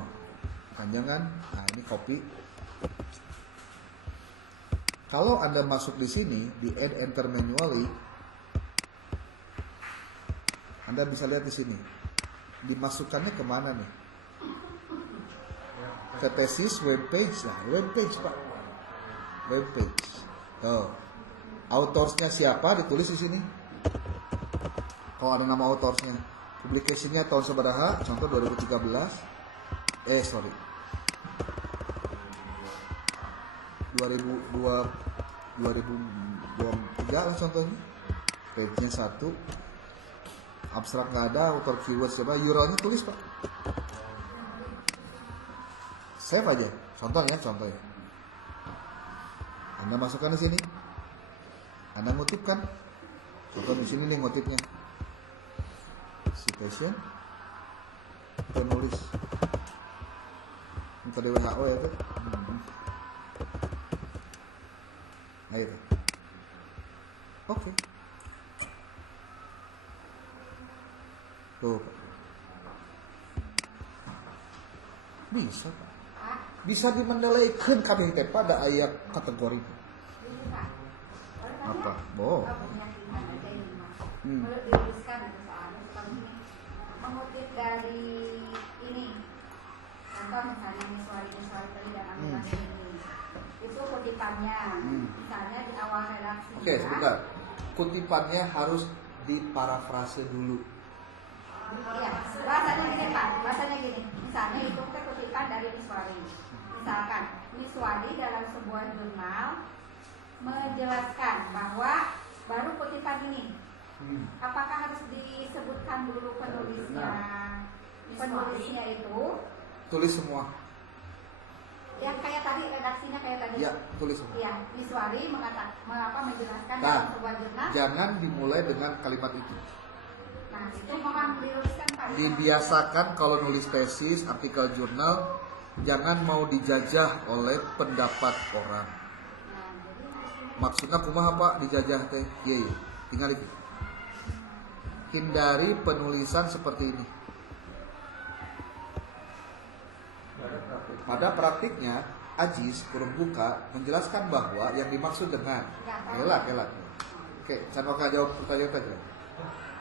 panjang kan? Nah, ini copy. Kalau Anda masuk di sini di add enter manually, Anda bisa lihat di sini. Dimasukkannya kemana nih? Ke tesis webpage lah, webpage Pak, webpage. Oh, autorsnya siapa ditulis di sini. Kalau ada nama autorsnya, publicationnya tahun seberapa? Contoh 2013. 2023 lah contohnya. Page-nya 1. Abstrak nggak ada, author keyword siapa, URL-nya tulis Pak. Save aja, contohnya. Anda masukkan di sini. Anda ngutipkan. Contoh di sini nih ngutipnya. Citation penulis. Untuk WHO ya tuh. Nah itu. Oke. Tuh. Bisa Pak. Bisa dimendeleikeun kabeh teh pada aya kategori. Apa? Boh. Diluluskan itu soalnya seperti ini. Mengutip dari ini. Contoh misalnya miswari tadi dan ambil ini. Itu kutipannya. Misalnya di awal redaksi. Oke, sebentar. Kutipannya harus diparafrase dulu. Iya, bahasanya gini Pak, bahasanya gini. Misalnya itu kutipan dari Miswari. Misalkan Miswari dalam sebuah jurnal menjelaskan bahwa baru kutipan ini. Apakah harus disebutkan dulu penulisnya? Penulisnya itu Tulis semua. yang kayak tadi redaksinya kayak tadi. Ya, tulis semua. Iya, Miswari menjelaskan Nah, dalam sebuah jurnal. Jangan dimulai dengan kalimat itu. Nah, itu mohon diluruskan Pak. Dibiasakan kalau nulis tesis, artikel jurnal, jangan mau dijajah oleh pendapat orang. Maksudnya kumaha Pak dijajah teh? Iya, tinggal itu. Hindari penulisan seperti ini. Pada praktiknya, Ajis kurung buka menjelaskan bahwa yang dimaksud dengan kelak. Oke, saya mau jawab pertanyaan tadi.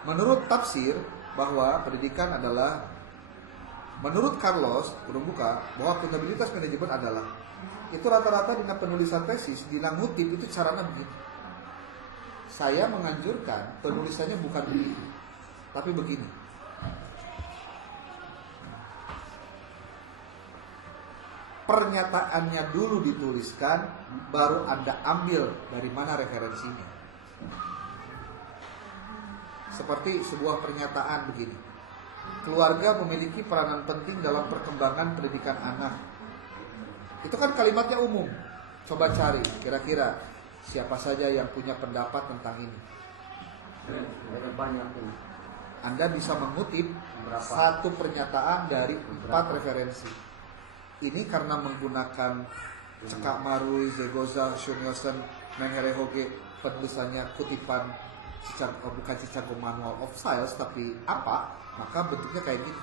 Menurut tafsir bahwa pendidikan adalah, menurut Carlos kurung buka, bahwa akuntabilitas manajemen adalah itu rata-rata dengan penulisan tesis di ngutip itu caranya begini. Saya menganjurkan penulisannya bukan begitu, tapi begini. pernyataannya dulu dituliskan, baru Anda ambil dari mana referensinya. Seperti sebuah pernyataan begini: keluarga memiliki peranan penting dalam perkembangan pendidikan anak. Itu kan kalimatnya umum. Coba cari kira-kira siapa saja yang punya pendapat tentang ini. Banyak ini. Anda bisa mengutip Berapa? satu pernyataan dari 4 referensi. Ini karena menggunakan Cekak Marui, Zegoza, Shunyosen, Menhere Hoge, penulisannya kutipan bukan Chicago Manual of Science, tapi apa? Maka bentuknya kayak gini.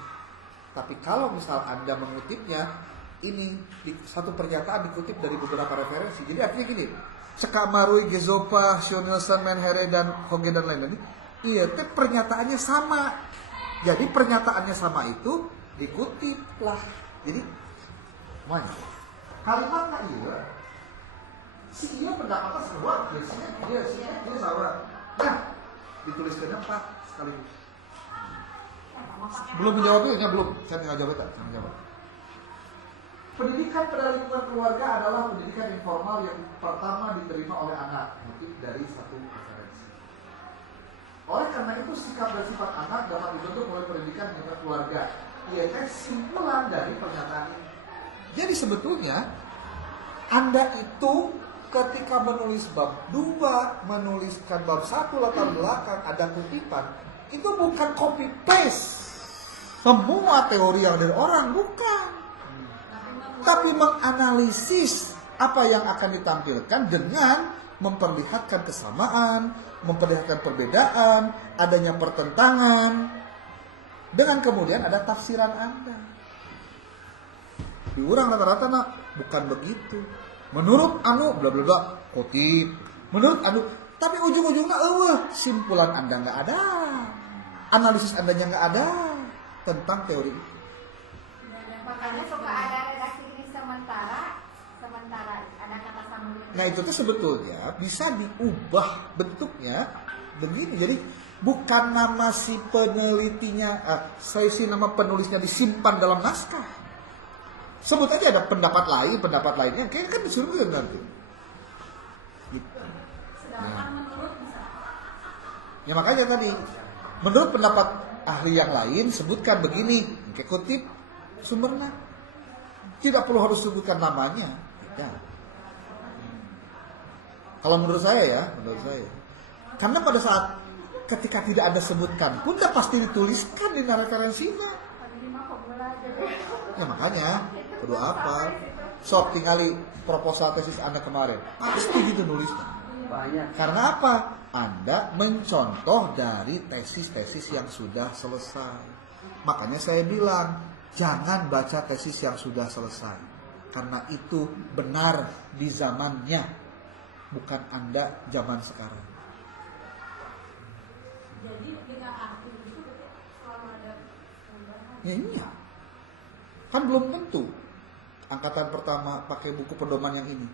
Tapi kalau misal Anda mengutipnya, ini satu pernyataan dikutip dari beberapa referensi. Jadi artinya gini, Cekak Marui, Gezopa, Shunyosen, Menhere, dan Hoge dan lain-lain. Iya, tapi pernyataannya sama. Jadi pernyataannya sama itu dikutip lah. Jadi, mana? Kalimatnya iya. Si iya pendapatnya semua, biasanya dia sama. Nah, dituliskannya 4 sekaligus. Belum menjawabnya, belum. Saya tinggal jawab tak? Saya jawab. Pendidikan pada lingkungan keluarga adalah pendidikan informal yang pertama diterima oleh anak, mungkin dari satu referensi. Oleh karena itu, sikap dan sifat anak dapat dibentuk oleh pendidikan lingkungan keluarga. Ia simpulan dari pernyataan ini. Jadi sebetulnya Anda itu ketika menulis bab 2, menuliskan bab 1 latar belakang, ada kutipan, itu bukan copy paste semua teori yang dari orang, bukan. Tapi menganalisis apa yang akan ditampilkan dengan memperlihatkan kesamaan, memperlihatkan perbedaan, adanya pertentangan, dengan kemudian ada tafsiran Anda. Diurang rata-rata nak, bukan begitu. Menurut anu bla bla bla kutip. Menurut anu, tapi ujung-ujungnya simpulan Anda nggak ada. Analisis Anda nggak ada tentang teori itu. Makanya suka ada redaksi ini sementara ada kata sambung. Nah itu tuh sebetulnya bisa diubah bentuknya begini. Jadi bukan nama si penelitinya, nama penulisnya disimpan dalam naskah. Sebut aja ada pendapat lainnya, kayaknya kan disuruh nanti. Sedangkan menurut bisa. Ya makanya tadi, menurut pendapat ahli yang lain sebutkan begini, kayak kutip sumbernya. Tidak perlu harus sebutkan namanya. Ya. Kalau menurut saya. Karena pada saat ketika tidak ada sebutkan pun udah pasti dituliskan di referensinya. Ya makanya, perlu apa? Sok tinggali proposal tesis Anda kemarin. Pasti gitu nulisnya. Banyak. Karena apa? Anda mencontoh dari tesis-tesis yang sudah selesai. Makanya saya bilang, jangan baca tesis yang sudah selesai. Karena itu benar di zamannya, bukan Anda zaman sekarang. Jadi dengan arti itu selalu ada perubahan. Ya iya. Kan belum tentu angkatan pertama pakai buku pedoman yang ini.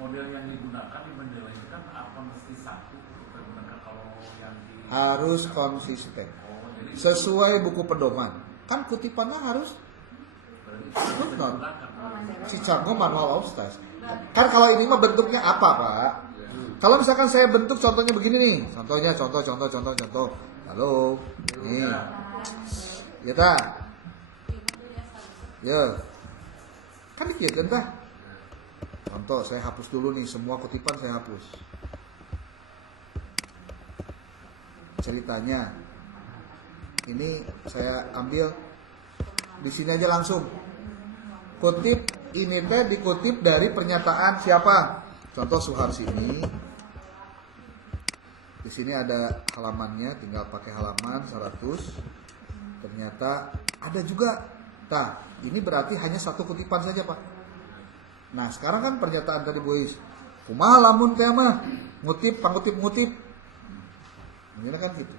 Model yang digunakan di menilai itu kan apa mesti satu untuk digunakan kalau yang di Harus konsisten. jadi Sesuai buku pedoman. Kan kutipannya harus berarti benar. digunakan. Chicago Manual of Science. Kan kalau ini mah bentuknya apa, Pak? Kalau misalkan saya bentuk contohnya begini nih. Contohnya, contoh. Halo. Nih. Ya ta. Ya. Kan dikit tah. Contoh, saya hapus dulu nih, semua kutipan saya hapus. Ceritanya, ini saya ambil di sini aja langsung. Kutip ini teh dikutip dari pernyataan siapa? Contoh Suharsini. Di sini ada halamannya, tinggal pakai halaman 100. Ternyata ada juga. Nah, ini berarti hanya satu kutipan saja, Pak. Nah, sekarang kan pernyataan tadi Bois. Kumaha lamun teh mah ngutip. Ini kan gitu.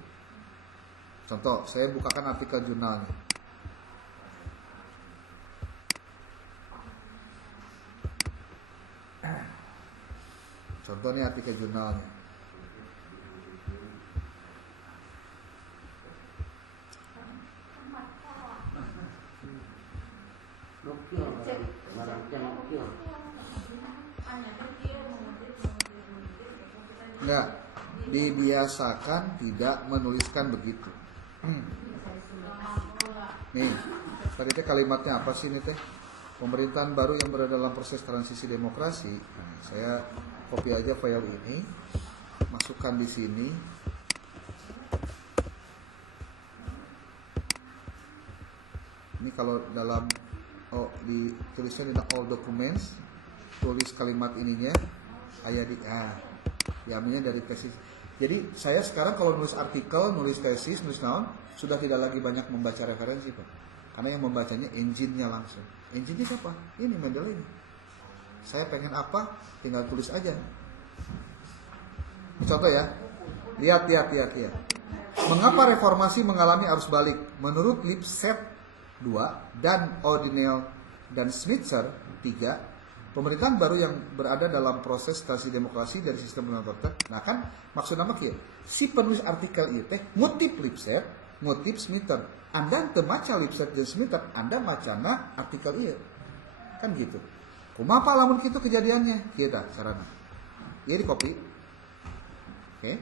Contoh, saya bukakan artikel jurnalnya. Contoh nih artikel jurnalnya. Oke. Enggak, dibiasakan tidak menuliskan begitu. Nih, tadi teh kalimatnya apa sih nih teh? Pemerintahan baru yang berada dalam proses transisi demokrasi. Nah, saya copy aja file ini, masukkan di sini. Ini kalau dalam ditulisnya di all documents, tulis kalimat ininya, ayat diambilnya dari tesis. Jadi saya sekarang kalau nulis artikel, nulis tesis, nulis naon, sudah tidak lagi banyak membaca referensi, Pak. Karena yang membacanya engine-nya langsung. Engine-nya siapa? Ini Mendeley ini. Saya pengen apa, tinggal tulis aja. Contoh ya. Lihat. Mengapa reformasi mengalami arus balik? Menurut Lipset 2 dan O'Donnell dan Schmitzer 3, pemerintahan baru yang berada dalam proses transisi demokrasi dari sistem pemerintahan. Nah kan maksud nama kia, si penulis artikel itu teh ngutip Lipset, ngutip Schmitzer. Anda temaca Lipset dan Schmitzer, Anda macana artikel iya. Kan gitu. Kumaha lamun kitu kejadiannya? Kieu tah carana. Ieu di copy. Oke.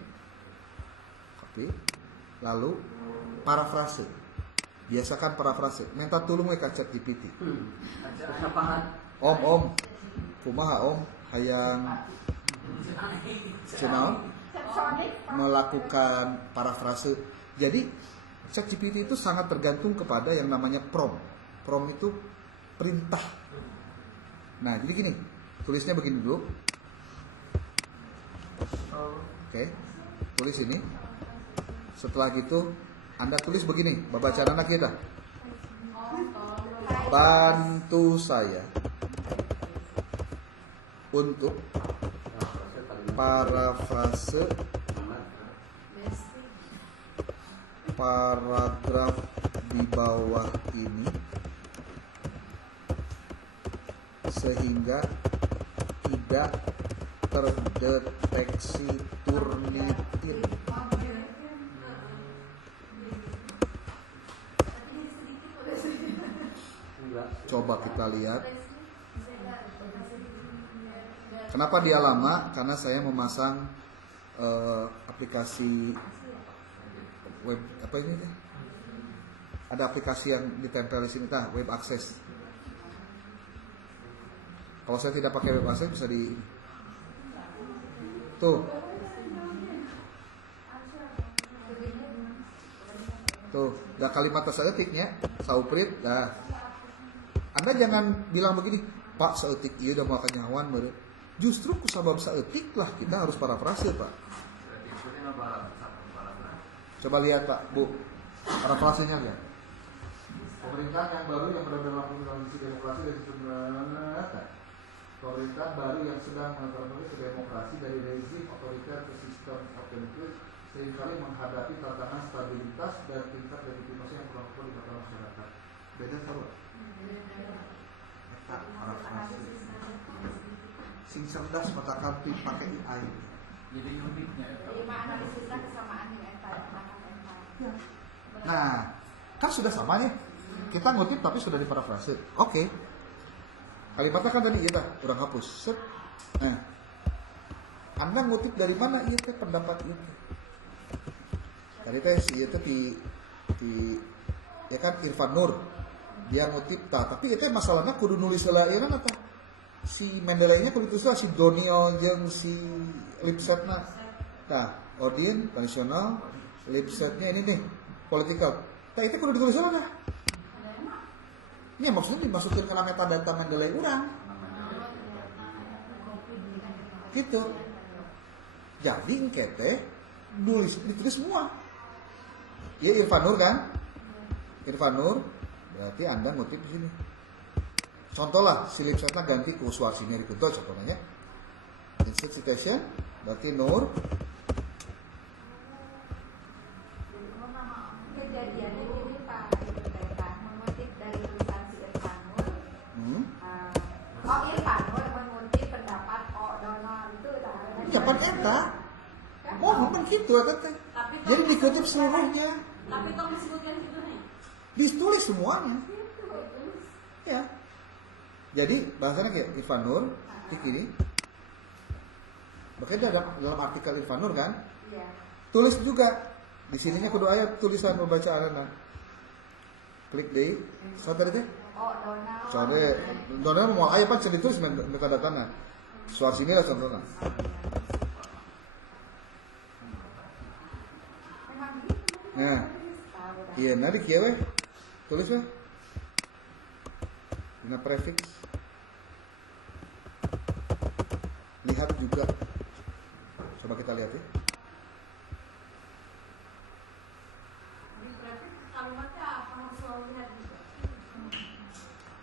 Copy. Lalu parafrase. Biasakan parafrase. Minta tulung we ka ChatGPT. Om, kumaha Om hayang cenah melakukan parafrase. Jadi ChatGPT itu sangat tergantung kepada yang namanya prompt. Prompt itu perintah. Nah, jadi gini, tulisnya begini dulu. Oke, tulis ini. Setelah gitu, Anda tulis begini, baca anak kita. Bantu saya untuk parafrase paragraf di bawah ini sehingga tidak terdeteksi Turnitin. Coba kita lihat. Kenapa dia lama? Karena saya memasang aplikasi web apa ini? Ada aplikasi yang ditempel di sini, web access. Kalau saya tidak pakai web access bisa di tuh dah kalimat saeutiknya sauprit dah. Anda jangan bilang begini, Pak saeutik ieu udah makan nyawan meureun. Justru kusabab saeutik lah kita harus parafrase, Pak. Coba lihat Pak, Bu, parafrasenya lihat. Pemerintahan yang baru yang berada dalam transisi demokrasi dari sistem pemerintah baru yang sedang menerapkan demokrasi dari rezim otoriter ke sistem otoriter seringkali menghadapi tantangan stabilitas dan tingkat legitimasi yang kurang di mata masyarakat. Beda tahu? Eta parafrase. Sing cerdas mata kanti pakai AI. Jadi uniknya. Jadi mana disita kesamaan dengan eta. Nah, kan sudah sama nih. Kita ngutip tapi sudah diparafrase. Oke. Kalimatnya kan tadi kita kurang hapus. Set. Nah, Anda ngutip dari mana iya teh pendapat itu? Tadi teh si itu di ya kan Irfan Nur dia ngutip tapi itu masalahnya kudu nulis heula ieu kan eta. Si Mendeley-nya kudu tulis si O'Donnell jeung si Lipsetna. Tah, Odin tradisional, Lipsetnya ini nih political. Tah itu kudu ditulis heula dah. Ini maksudnya dimasukin ke metadata Mendeley urang. Gitu. Jadi engke ditulis semua. Ya Irfan Nur kan? Irfan Nur berarti Anda ngutip di sini. Contoh lah, si Lipsetna ganti ke Suarsinya di Kunto contohnya. Insert citation berarti Nur. Kejadiannya gini Pak, mengutip dari tulisan si Irfan Nur. Irfan Nur mengutip pendapat O'Donnell itu Ya pan eta. Mohon gitu eta teh. Jadi dikutip seluruhnya. Tapi kok disebutkan gitu nih? Ditulis semuanya. Ya. Jadi bahasanya kayak Irfan Nur, klik ini. Makanya dalam artikel Irfan Nur kan, Iya. tulis juga di sininya kudu aya tulisan pembacaanna. Klik deh. Saat tadi teh? Oh, Donald. Soalnya Donald mau aya pan ditulis metadata. Soal sini lah contohnya. Memang gitu. Nah, Tahu dah. iya nanti kieu we. Tulis we. Dina prefix. Lihat juga. Coba kita lihat ya.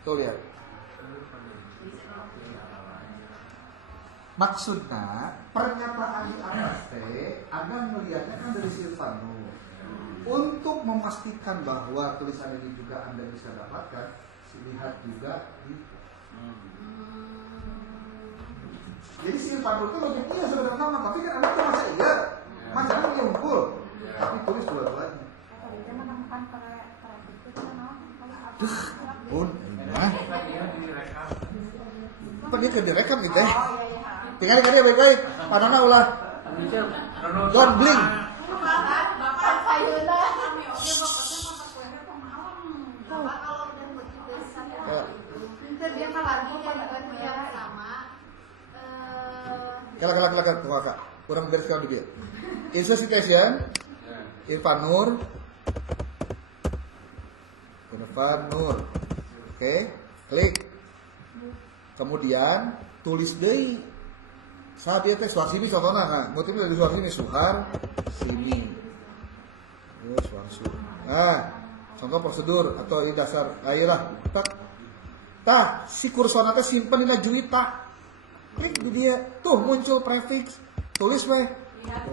Tuh lihat. Maksudnya pernyataan di atas teh Anda melihatnya kan dari Irfan Nur. Untuk memastikan bahwa tulisan ini juga Anda bisa dapatkan, lihat juga di. Jadi si Irfan Nur itu logiknya sudah sama, tapi kan Anda tuh masa iya, masa Anda punya unggul, tapi tulis dua-duanya. Atau dia menemukan itu kan Pun, nah, apa dia ke direkam gitu ya? Oh iya iya. Tinggal dia baik-baik. Panona ulah. Don't blink. Bapak sayuna. Dia mah lagi yang sama. Kelak kakak. Kurang bereskan dulu ya. Insert citation. Irfan Nur. Oke, klik. Kemudian tulis deui. Saat dia teh Suharsini contohnya, nah, motifnya dari Suharsini Suhar Sini. Suharsu. Nah, contoh prosedur atau ini dasar, ayolah, tak, si kursor teh simpen dina Juwita. Klik di dia, tuh muncul prefix, tulis weh,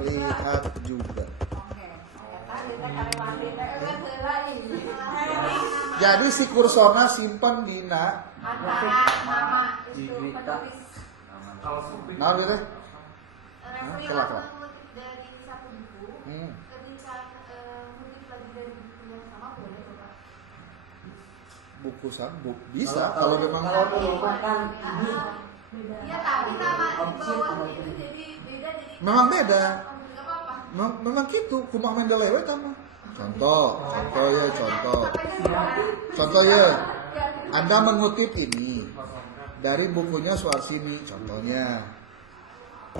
lihat juga. Oke. Eta kita kalewati teh eueuh heula ini. Jadi si kursorna simpen dina Antara nama itu penulis Kalau supir nah gitu. Referee Kelak. mengutip dari satu buku, ketika mengutip lagi dari buku yang sama boleh coba. Buku sabuk bisa kalau memang kalau merupakan ini Iya, tapi nama di Objek bawah gitu. itu jadi beda jadi. memang beda. Nggak apa-apa. Memang gitu, kumaha mendelewe tama. Contoh ya. Anda mengutip ini dari bukunya Suharsini, contohnya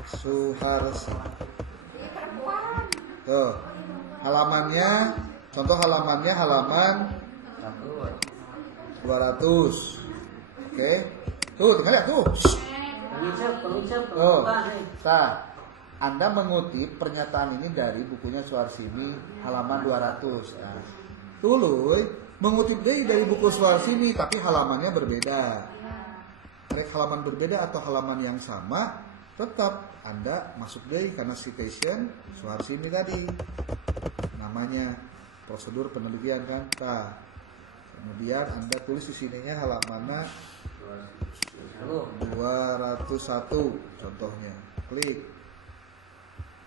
Suharsini. Ini perempuan. Tuh, halamannya, contoh halamannya halaman 200. Oke, tuh tinggal lihat tuh. pengicap Oh, nah, Anda mengutip pernyataan ini dari bukunya Suharsini halaman 200. Nah, tuluy mengutip dari buku Suharsini tapi halamannya berbeda. Rek halaman berbeda atau halaman yang sama, tetap Anda masuk deh karena citation Suharsini tadi. Namanya prosedur penelitian kan. Nah, kemudian Anda tulis di sininya halamannya 201 contohnya. Klik.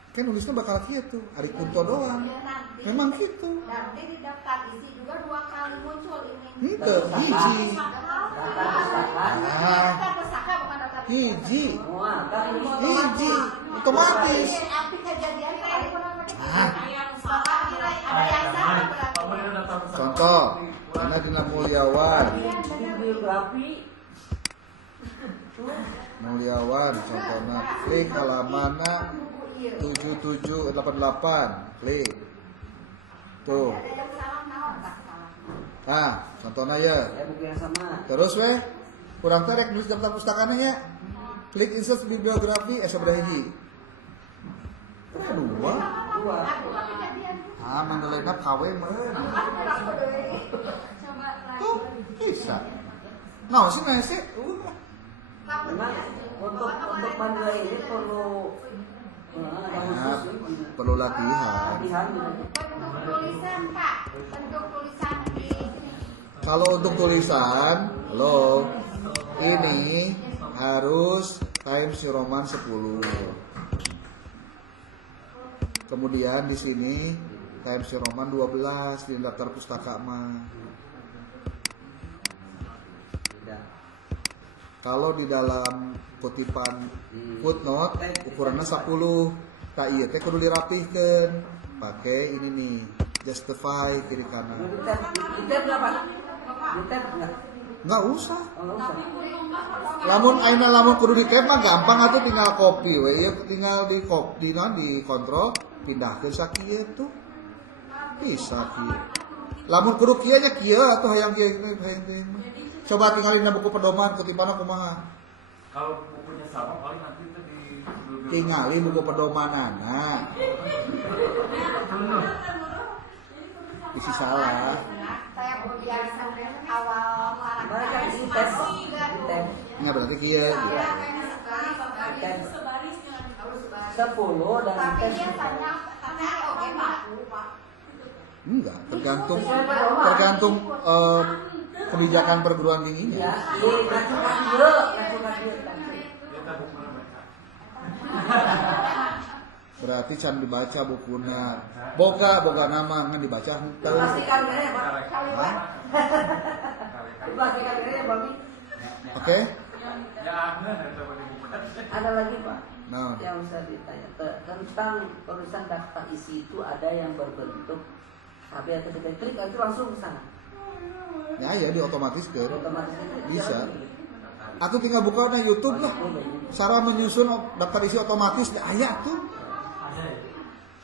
Kan nulisnya bakal gitu, Ari Kunto doang. Memang gitu. Nanti di daftar isi juga 2 kali muncul ini. Henteu, hiji. Daftar pustaka bukan daftar Hiji. Wah, kan ini mah Hiji. Otomatis. Arti kejadian tadi Ah. Bapak kira ada yang salah berarti. Contoh, karena Dina Mulyawan. biografi Mulyawan contohnya. Klik halamanna 7788. Klik. Tuh. Ada yang salah naon tak salah. Nah, contohnya ya. ya buku yang sama. Terus weh, kurang terek nulis daftar pustakanya ya. Klik insert bibliografi sebelah hiji. Kedua, Dua. Mandelena KW meureun. Coba Tuh, lagi. bisa. Nah, sih nasi. Memang untuk mandiri ini perlu ada Nah, khusus perlu latihan. latihan gitu. Bentuk tulisan Pak, bentuk tulisan di sini. Kalau untuk tulisan, halo, ini harus Times New Roman 10. Kemudian di sini Times New Roman 12 di daftar pustaka mah. Beda. Kalau di dalam kutipan footnote ukurannya 10, tak iya teh kudu dirapihkeun. Pakai ini nih, justify kiri kanan. Di tab nggak Pak? Di tab nggak? Nggak usah. Oh, nggak usah. Lamun kudu di cap mah gampang atuh tinggal copy we, ya tinggal di copy di kontrol pindahkeun sakieu tuh. Bisa kieu. Lamun kudu kieu nya kieu atuh hayang kieu hayang teh. Coba tinggalin buku pedoman kutipanna kumaha. Kalau bukunya sama paling nanti itu di Tingali buku pedomanana. Isi salah. Saya kemudian awal Mereka karakter di tab. Di tab. Nya berarti kieu gitu. Tab 10 dan tapi tab. biasanya oke Pak. Enggak, tergantung kebijakan perguruan tingginya. Ya, iya ngacu ka dieu. kita bukunya baca. Berarti can dibaca bukunya. Boga nama ngan dibaca henteu. Pastikan gini Pak. Hah? Pastikan gini Pak. Oke? Ya ada itu di buku. Ada lagi Pak Nah, yang bisa ditanya tentang tulisan daftar isi itu ada yang berbentuk KB atau kita klik itu langsung ke sana. ya di otomatis ke. Otomatis itu Bisa. jalan gitu. Aku tinggal buka na YouTube lah. Cara menyusun daftar isi otomatis aya tuh.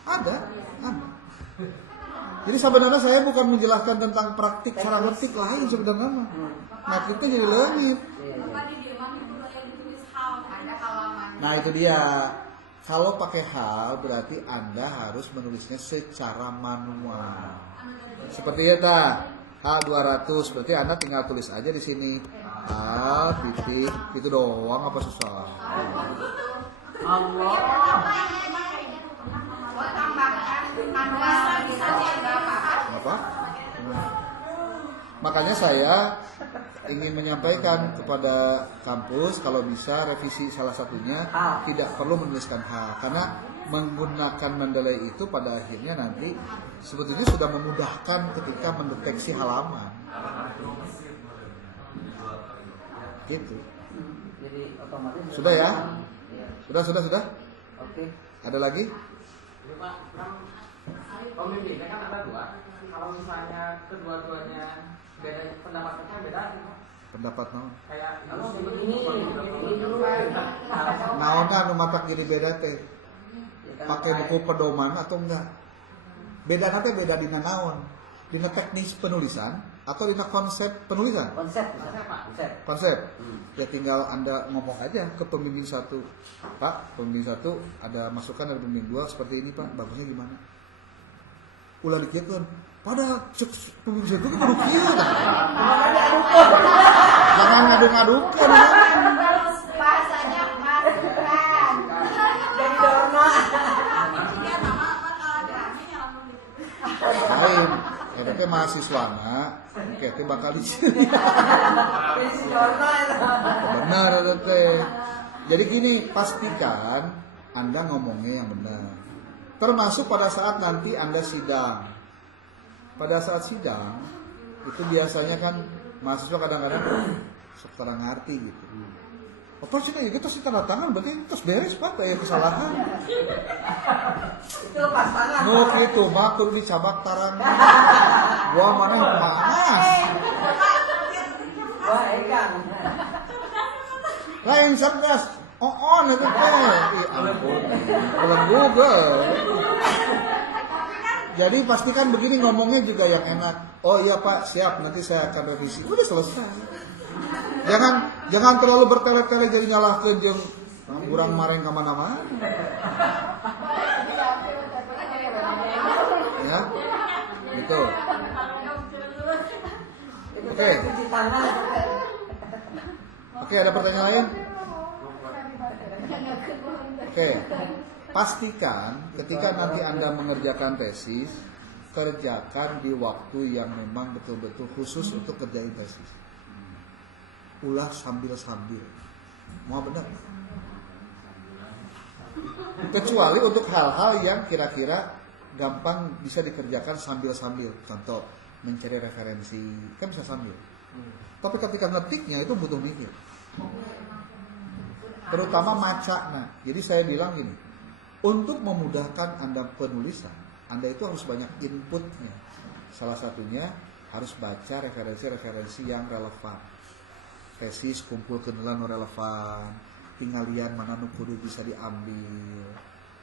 Ada. Jadi sebenarnya saya bukan menjelaskan tentang praktik cara ngetik lain sebenarnya mah. Nah, kita jadi leungit. Nah, itu dia. Kalau pakai hal berarti Anda harus menulisnya secara manual. Seperti ya ta. H200 berarti Anda tinggal tulis aja di sini. Titik itu doang apa susah? Allah. Mau tambahkan manual bisa Apa? Makanya saya ingin menyampaikan kepada kampus kalau bisa revisi salah satunya tidak perlu menuliskan H karena menggunakan Mendeley itu pada akhirnya nanti sebetulnya sudah memudahkan ketika mendeteksi halaman. Gitu. Jadi otomatis Sudah ya? Iya. Sudah. Oke. Ada lagi? Pak, pemimpinnya kan ada dua. Kalau misalnya kedua-duanya beda pendapatnya beda, Pendapat naon? kayak Kalau ini dulu. Naonna anu matak jadi beda teh? Ya kan, Pakai buku pedoman atau enggak? Beda nanti beda dina naon? Dina teknis penulisan atau dina konsep penulisan? Konsep. Konsep. Ya tinggal Anda ngomong aja ke pembimbing satu. Pak, pembimbing satu ada masukan dari pembimbing dua seperti ini Pak, bagusnya gimana? Ulah dikieun. Pada pembimbing satu kan baru kieu tah. Jangan ngadu-ngadukeun. bahasanya masukan. Jadi dorna. Lain, eta teh mahasiswana, oke teh bakal diciri. Jadi dorna itu. Benar eta teh. Jadi gini, pastikan Anda ngomongnya yang benar. Termasuk pada saat nanti Anda sidang. Pada saat sidang itu biasanya kan mahasiswa kadang-kadang sok tara ngarti gitu. Apa sih kayak gitu sih tanda tangan berarti terus beres Pak kayak kesalahan. Itu pas tangan. Nu kitu mah kudu dicabak tarang. Gua mana panas. Wah, egang. Lain cerdas. Itu teh. Ih ampun. Belum Google. Jadi pastikan begini ngomongnya juga yang enak. Oh iya Pak, siap nanti saya akan revisi. Udah selesai. Jangan terlalu bertele-tele jadi nyalahkeun jeung urang mareng ka mana-mana. Ya. Gitu. Oke. Cuci tangan. Oke, ada pertanyaan lain? Oke. Pastikan ketika nanti Anda mengerjakan tesis, kerjakan di waktu yang memang betul-betul khusus untuk kerjain tesis. Ulah sambil-sambil. Mau benar? Kecuali untuk hal-hal yang kira-kira gampang bisa dikerjakan sambil-sambil. Contoh, mencari referensi, kan bisa sambil. Tapi ketika ngetiknya itu butuh mikir. Terutama maca. Nah, jadi saya bilang gini, untuk memudahkan Anda penulisan, Anda itu harus banyak inputnya. Salah satunya harus baca referensi-referensi yang relevan. Tesis kumpul kenalan relevan, tinggalian mana nu kudu bisa diambil.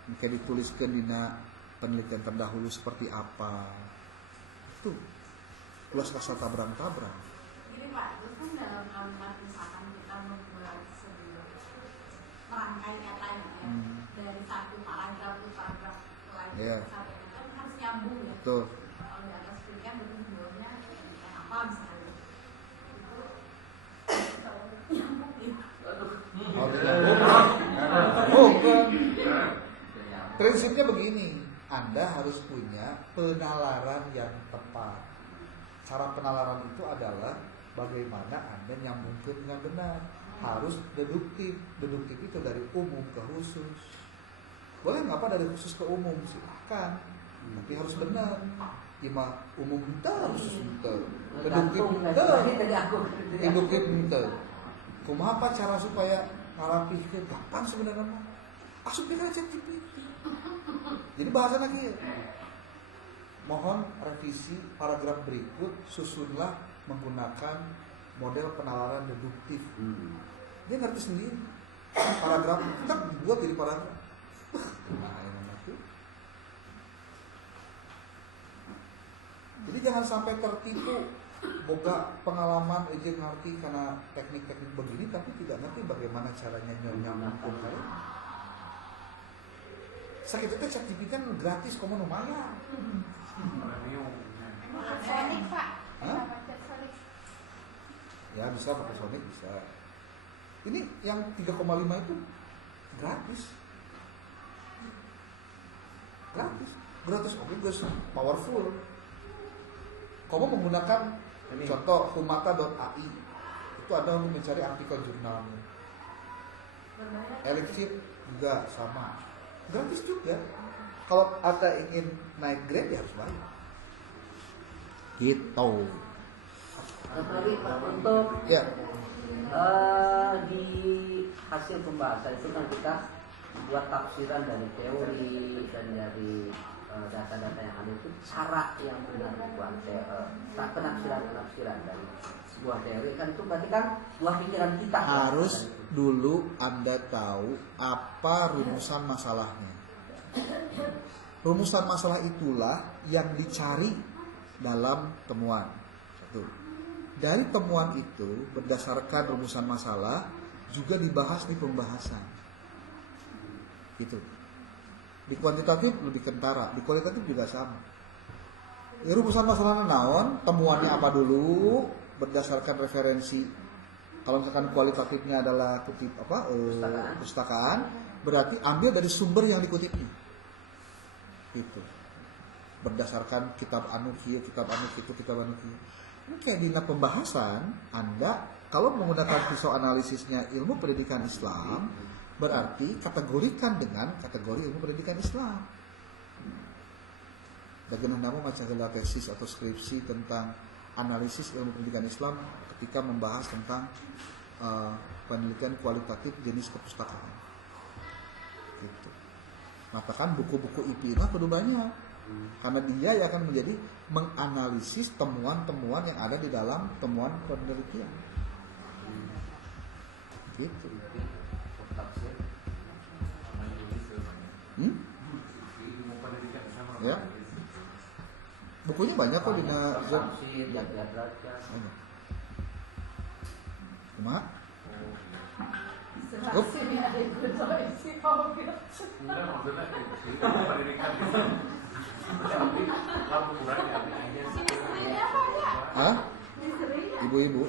Mungkin dituliskan dina penelitian terdahulu seperti apa. Itu plus kasa tabrang-tabrang. Gini Pak, terus kan dalam kalimat misalkan kita membuat sebuah merangkai katanya ya, dari satu paragraf ke paragraf lain sampai itu kan harus nyambung ya. Betul. Kalau di atas speaker berarti di bawahnya apa misalnya. Nyambung ya. Prinsipnya begini, Anda harus punya penalaran yang tepat. Cara penalaran itu adalah bagaimana Anda nyambungkan dengan benar. Harus deduktif. Deduktif itu dari umum ke khusus. Boleh nggak Pak dari khusus ke umum? Silahkan. Tapi harus benar. Ima umum ente, khusus ente. Deduktif ente. Induktif ente. Kumaha apa cara supaya ngarapihkeun? Gampang sebenarnya mah. Asup dina ChatGPT. Jadi bahasa lagi ya. Mohon revisi paragraf berikut, susunlah menggunakan model penalaran deduktif. Dia ngerti sendiri. Paragraf kita dibuat jadi paragraf. Nah, itu. Jadi jangan sampai tertipu. Boga pengalaman aja ngerti karena teknik-teknik begini, tapi tidak ngerti bagaimana caranya nyambung kalian. Sakit itu ChatGPT kan gratis, kamu lumayan. Sonic Pak. Hah? Sonic. Ya bisa pakai Sonic bisa. Ini yang 3,5 itu gratis. Gratis, oke guys, powerful. Kamu menggunakan contoh humata.ai, itu ada untuk mencari artikel jurnalnya. Elixir juga sama, gratis juga. Kalau Anda ingin naik grade ya harus bayar. Gitu. Lagi Pak, untuk Ya. di hasil pembahasan itu kan kita buat tafsiran dari teori dan dari data-data yang ada, itu cara yang benar buat penafsiran dari sebuah teori kan, itu berarti kan buah pikiran kita Harus dulu Anda tahu apa rumusan masalahnya. Rumusan masalah itulah yang dicari dalam temuan. Satu. Dari temuan itu berdasarkan rumusan masalah juga dibahas di pembahasan. Gitu. Di kuantitatif lebih kentara, di kualitatif juga sama. Ya, rumusan masalahnya naon, temuannya apa dulu, berdasarkan referensi. Kalau misalkan kualitatifnya adalah kutip pustakaan, berarti ambil dari sumber yang dikutipnya. Itu. Berdasarkan kitab anu kieu, kitab anu kitu, kitab anu kieu. Ini kayak di pembahasan, Anda kalau menggunakan pisau analisisnya ilmu pendidikan Islam, berarti kategorikan dengan kategori ilmu pendidikan Islam. Bagaimana namun macam tesis atau skripsi tentang analisis ilmu pendidikan Islam ketika membahas tentang penelitian kualitatif jenis kepustakaan. Gitu. Maka buku-buku IPI kudu banyak, karena dia yang akan menjadi menganalisis temuan-temuan yang ada di dalam temuan penelitian. Gitu. Ya. Bukunya banyak kok di Zoom. Cuma Hah? Ibu-ibu